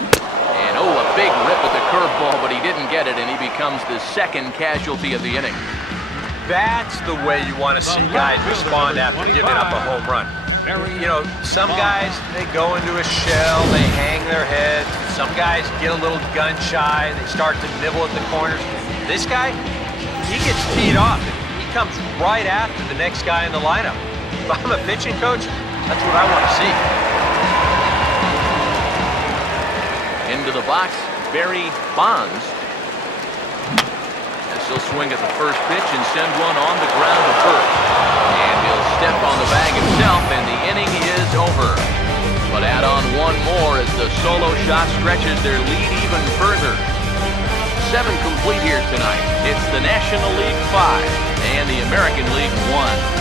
And oh, a big rip at the curveball, but he didn't get it, and he becomes the second casualty of the inning. That's the way you want to see guys respond after giving up a home run. You know, some guys, they go into a shell, they hang their heads. Some guys get a little gun shy, they start to nibble at the corners. This guy, he gets teed off. He comes right after the next guy in the lineup. If I'm a pitching coach, that's what I want to see. Into the box, Barry Bonds. As he'll swing at the first pitch and send one on the ground to first. And he'll step on the bag himself, and the inning is over. But add on one more as the solo shot stretches their lead even further. 7 complete here tonight. It's the National League 5 and the American League 1.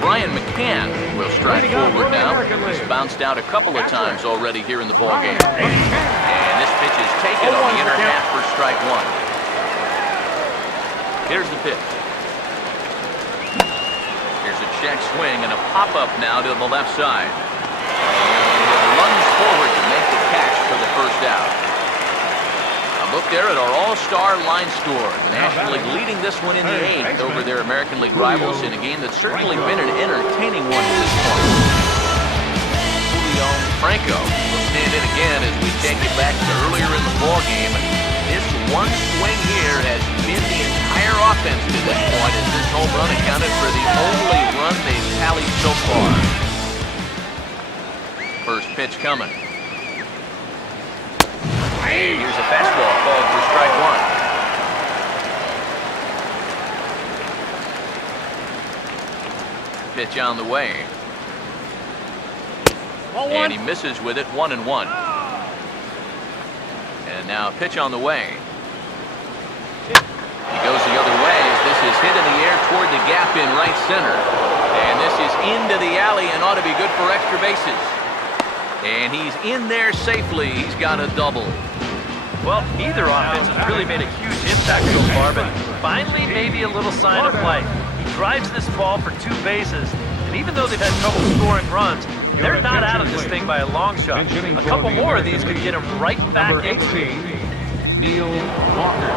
Brian McCann will strike forward now. He's bounced out a couple of times already here in the ballgame. And this pitch is taken on the inner half for strike 1. Here's the pitch. Here's a check swing and a pop-up now to the left side. And he runs forward to make the catch for the first out. A look there at our All-Star line score. The National League leading this one in the 8th over their American League rivals in a game that's certainly been an entertaining one at this point. Julio Franco will stand in again as we take you back to earlier in the ballgame. This one swing here has been the entire offense to this point, as this home run accounted for the only run they've tallied so far. First pitch coming. And here's a fastball called for strike 1. Pitch on the way. And he misses with it, 1-1. And now a pitch on the way. He goes the other way as this is hit in the air toward the gap in right center. And this is into the alley and ought to be good for extra bases. And he's in there safely. He's got a double. Well, either offense has really made a huge impact so far, but finally maybe a little sign of life. He drives this ball for 2 bases, and even though they've had trouble scoring runs, they're not out of this thing by a long shot. A couple more of these could get him right back into it. Neil Walker.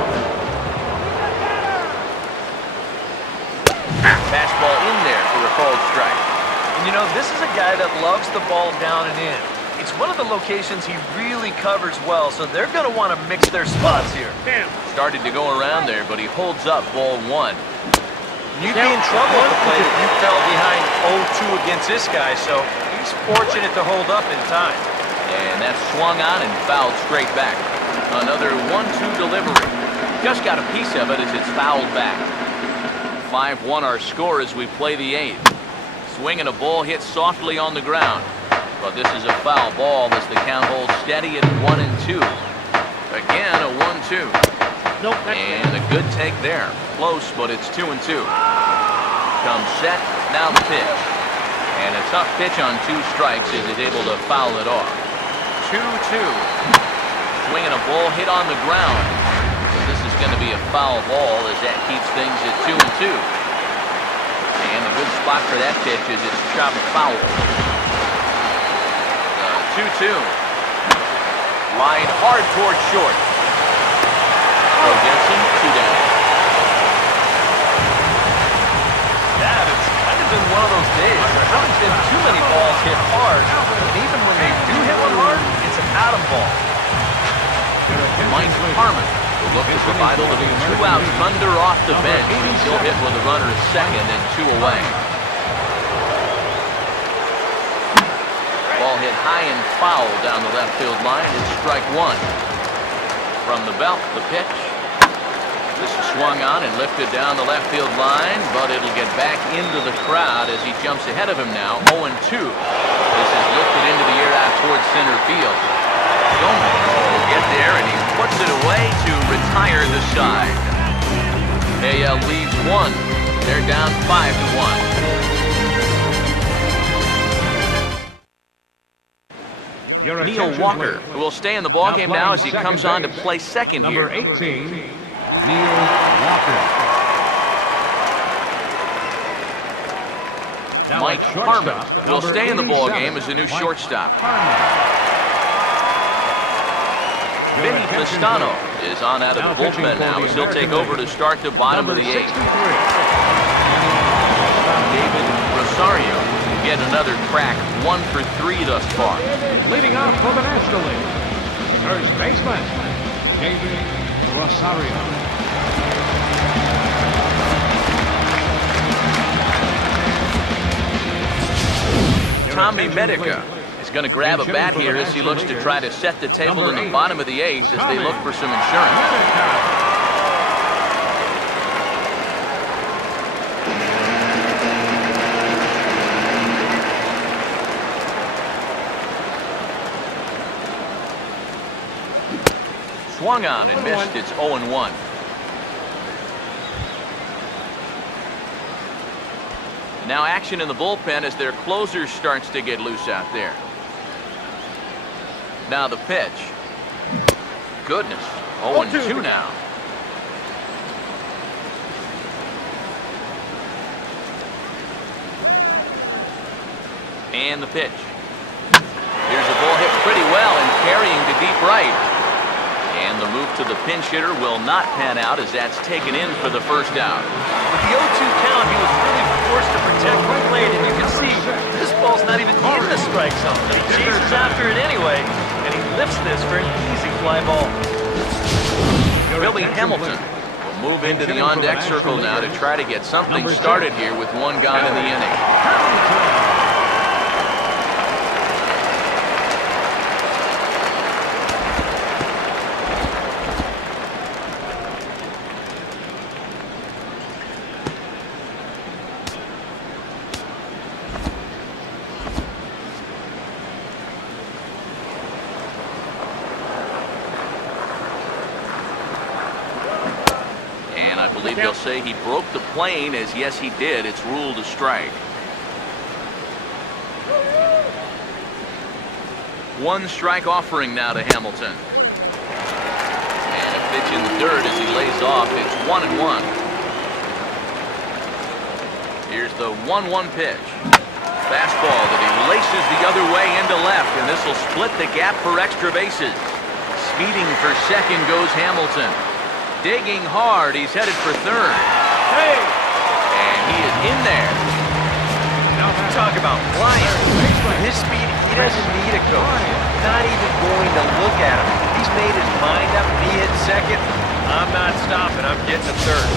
Fastball in there for a called strike. And you know, this is a guy that loves the ball down and in. It's one of the locations he really covers well, so they're going to want to mix their spots here. Started to go around there, but he holds up ball 1. You'd be in trouble at the plate if you fell behind 0-2 against this guy, so he's fortunate to hold up in time. And that's swung on and fouled straight back. Another 1-2 delivery. Just got a piece of it as it's fouled back. 5-1 our score as we play the 8th. Swinging a ball hit softly on the ground. But this is a foul ball as the count holds steady at 1-2. Again, a 1-2. Nope, and a good take there. Close, but it's 2-2. Comes set, now the pitch. And a tough pitch on 2 strikes as he's able to foul it off. 2-2. Swinging a ball hit on the ground. But this is going to be a foul ball as that keeps things at 2-2. And a good spot for that pitch is it's chopped foul. 2-2. Line hard toward short. Joe Jensen, 2 down. Yeah, it's kind of been one of those days. There haven't been too many balls hit hard, and even when they do hit one hard, it's an atom ball. Mike Harmon will look to provide a little 2-out thunder off the bench. He'll hit with a runner at second and 2 away. Ball hit high and foul down the left field line. It's strike 1. From the belt, the pitch. This is swung on and lifted down the left field line, but it'll get back into the crowd as he jumps ahead of him now. 0-2. This is lifted into the air out towards center field. Gomez will get there, and he puts it away to retire the side. AL leads 1. They're down 5-1. Neil Walker will stay in the ballgame now as he comes on to play second here. Number 18, Neil Walker. Mike Harmon will stay in the ballgame as the new shortstop. Vinny Pistano is on out of the bullpen now as he'll take over to start the bottom of the 8th. David Rosario get another crack, 1 for 3 thus far. Leading off for the National League, first baseman, David Rosario. Tommy Medica is going to grab a bat here as he looks to try to set the table in the bottom of the 8th as they look for some insurance. Swung on and missed. It's 0-1. Now action in the bullpen as their closer starts to get loose out there. Now the pitch. Goodness. 0-2 now. And the pitch. Here's a ball hit pretty well and carrying to deep right. And the move to the pinch hitter will not pan out as that's taken in for the first out. With the 0-2 count, he was really forced to protect the plate, and you can see this ball's not even in the strike zone. But he chases after it anyway, and he lifts this for an easy fly ball. Billy Hamilton will move into the on-deck circle now to try to get something started here with one gone in the inning. They'll say he broke the plane, as yes he did. It's ruled a strike. One strike offering now to Hamilton. And a pitch in the dirt as he lays off. It's 1-1. Here's the 1-1 pitch. Fastball that he laces the other way into left, and this will split the gap for extra bases. Speeding for second goes Hamilton. Digging hard, he's headed for third. Hey! And he is in there. Now talk about flying. With his speed, he doesn't need a coach. Not even going to look at him. He's made his mind up. He hit second. I'm not stopping. I'm getting to third.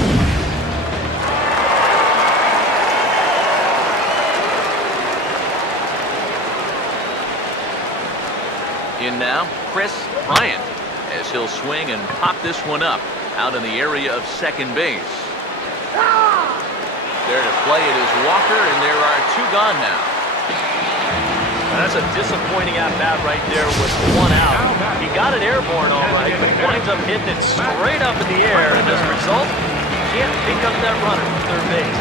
In now, Chris Bryant, as he'll swing and pop this one up out in the area of second base. There to play it is Walker, and there are 2 gone now. That's a disappointing at-bat right there with 1 out. He got it airborne all right, but he winds up hitting it straight up in the air, and as a result, he can't pick up that runner from third base.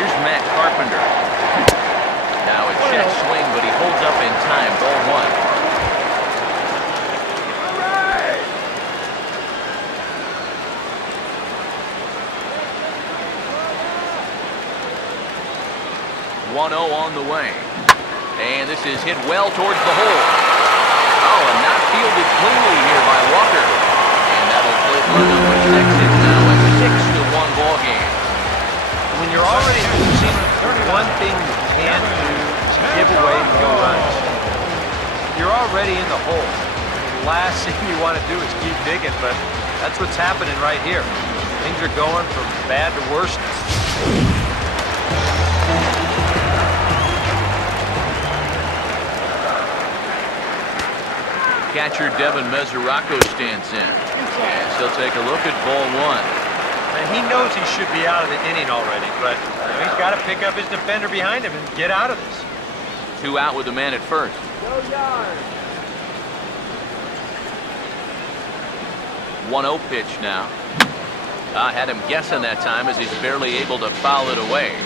Here's Matt Carpenter. Now a check swing, but he holds up in time. Ball 1. On the way. And this is hit well towards the hole. Oh, and not fielded cleanly here by Walker. And that'll flip for number 6. It's now a 6-1 ball game. When you're already losing, one thing you can't do is give away more runs. You're already in the hole. The last thing you want to do is keep digging, but that's what's happening right here. Things are going from bad to worse. Catcher Devin Mesoraco stands in. And he'll take a look at ball 1. And he knows he should be out of the inning already, but he's got to pick up his defender behind him and get out of this. 2 out with the man at first. Go yard. 1-0 pitch now. I had him guessing that time as he's barely able to foul it away.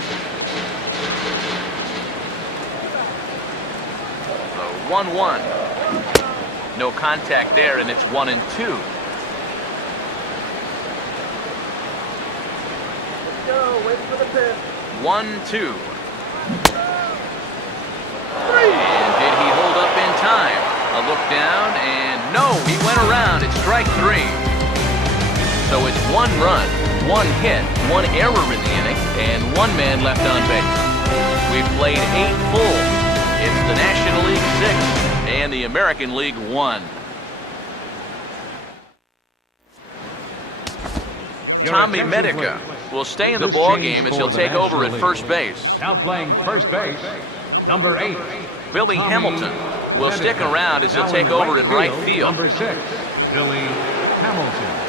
So 1-1. No contact there, and it's 1-2. Let's go. Wait for the pitch. 1-2. A look down, and no, he went around. It's strike 3. So it's 1 run, 1 hit, 1 error in the inning, and 1 man left on base. We've played 8 full. It's the National League 6 and the American League 1. Tommy Medica will stay in the ball game as he'll take over at first base. Now playing first base, number 8. Billy Hamilton will stick around as he'll take over in right field. Number 6, Billy Hamilton.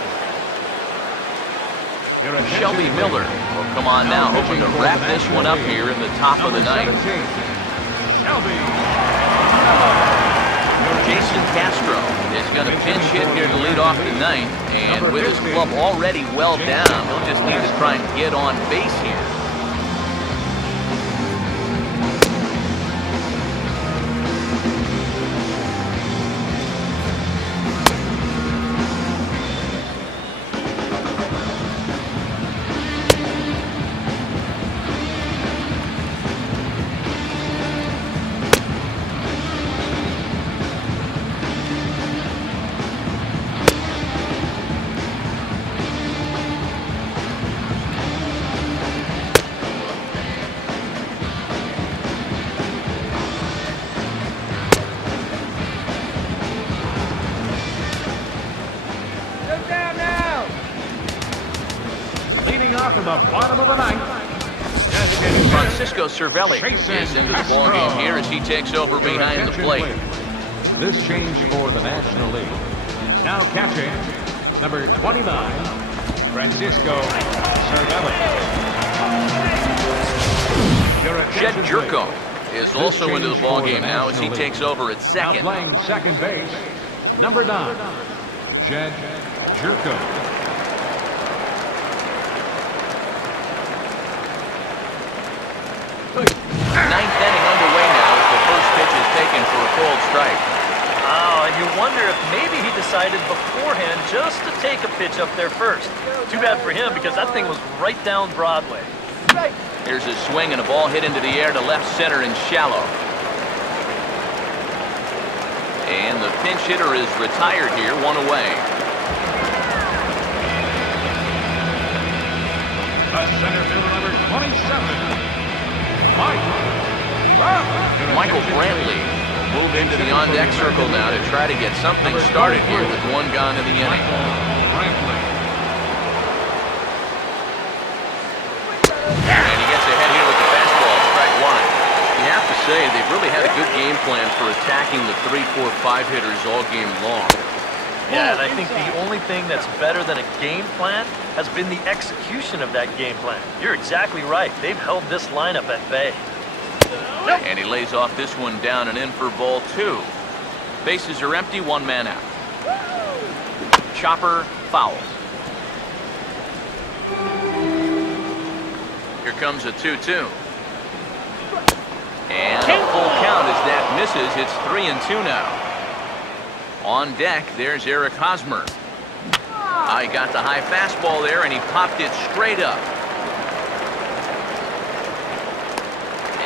Shelby Miller will come on now, hoping to wrap this one up here in the top of the ninth. Jason Castro is going to pinch hit here to lead off the ninth, and with his club already well down, he'll just need to try and get on base here. To the bottom of the ninth. Francisco Cervelli is into the ball game here as he takes over behind the plate. This change for the National League. Now catching, number 29, Francisco Cervelli. Jed Jerko is also into the ball game now as he takes over at second. Now playing second base, number 9, Jed Jerko. Ninth inning underway now as the first pitch is taken for a cold strike. Oh, and you wonder if maybe he decided beforehand just to take a pitch up there first. Too bad for him because that thing was right down Broadway. Here's a swing and a ball hit into the air to left center and shallow. And the pinch hitter is retired here, 1 away. The center fielder, number 27. Michael Brantley will move into the on-deck circle now to try to get something started here with 1 gone in the inning. And he gets ahead here with the fastball, strike 1. You have to say they've really had a good game plan for attacking the 3, 4, 5 hitters all game long. Yeah, and I think the only thing that's better than a game plan has been the execution of that game plan. You're exactly right. They've held this lineup at bay. And he lays off this one down and in for ball 2. Bases are empty, 1 man out. Chopper foul. Here comes a 2-2. And a full count as that misses. It's 3-2 now. On deck, there's Eric Hosmer. He got the high fastball there, and he popped it straight up.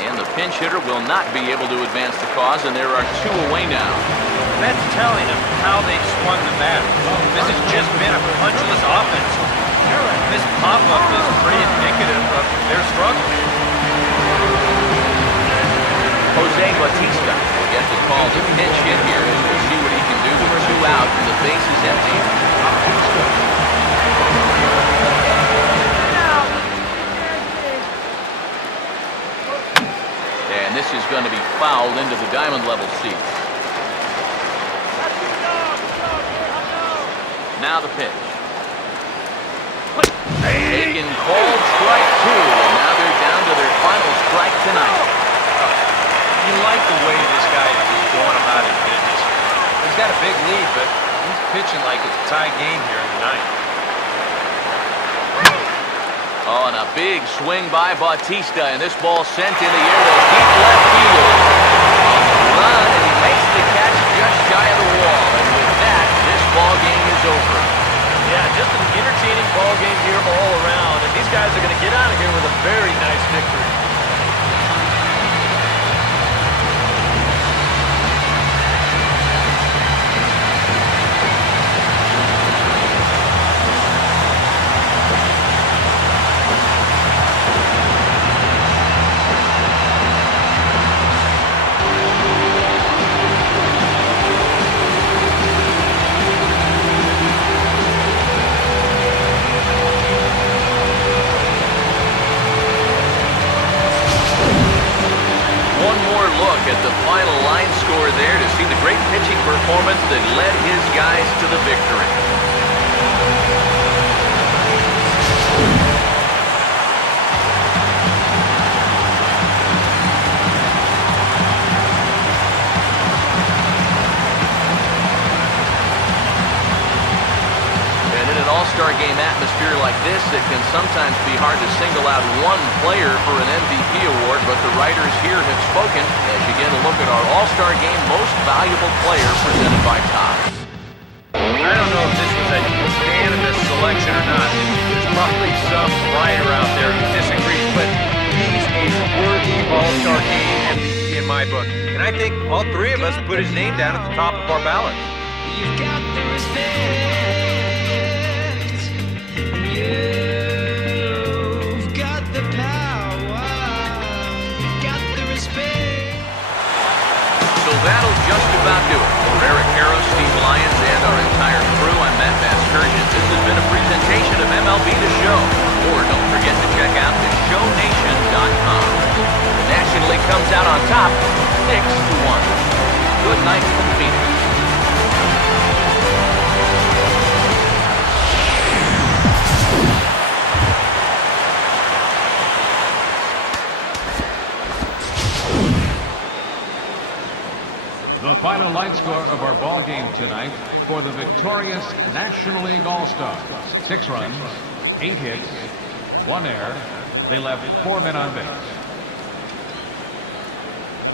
And the pinch hitter will not be able to advance the cause, and there are 2 away now. That's telling him how they've swung the bat. This has just been a punchless offense. This pop-up is pretty indicative of their struggle. Jose Bautista will get the call to pinch hit here. We'll see what he can do with 2 out and the base is empty. And this is going to be fouled into the diamond level seats. Now the pitch. Taken called strike 2, and now they're down to their final strike tonight. You like the way this guy is going about his business. He's got a big lead, but he's pitching like it's a tie game here in the ninth. Oh, and a big swing by Bautista, and this ball sent in the air to deep left field. Run, and he makes the catch just shy of the wall. And with that, this ball game is over. Yeah, just an entertaining ball game here all around, and these guys are going to get out of here with a very nice victory. at the final line score there to see the great pitching performance that led his guys to the victory. All-Star game atmosphere like this, it can sometimes be hard to single out one player for an MVP award, but the writers here have spoken as you get a look at our All-Star game most valuable player presented by Todd. I don't know if this was a unanimous selection or not. There's probably some writer out there who disagrees, but he's a worthy All-Star game MVP in my book. And I think all three of us put his name down at the top of our ballots. You've got the respect. You've got the power. Got the respect. So that'll just about do it. For Eric Harrow, Steve Lyons, and our entire crew, I'm Matt Vasgersian. This has been a presentation of MLB The Show. Or don't forget to check out theshownation.com. The National League comes out on top, 6-1. Good night from Phoenix. The final line score of our ball game tonight for the victorious National League All-Stars. 6 runs, 8 hits, 1 error. They left 4 men on base.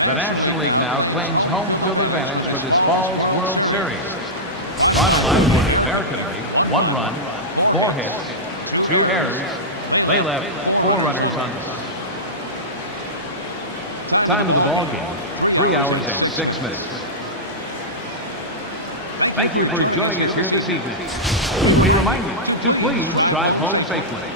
The National League now claims home field advantage for this fall's World Series. Final line for the American League: 1 run, 4 hits, 2 errors. They left 4 runners on base. Time of the ball game: 3 hours and 6 minutes. Thank you for joining us here this evening. We remind you to please drive home safely.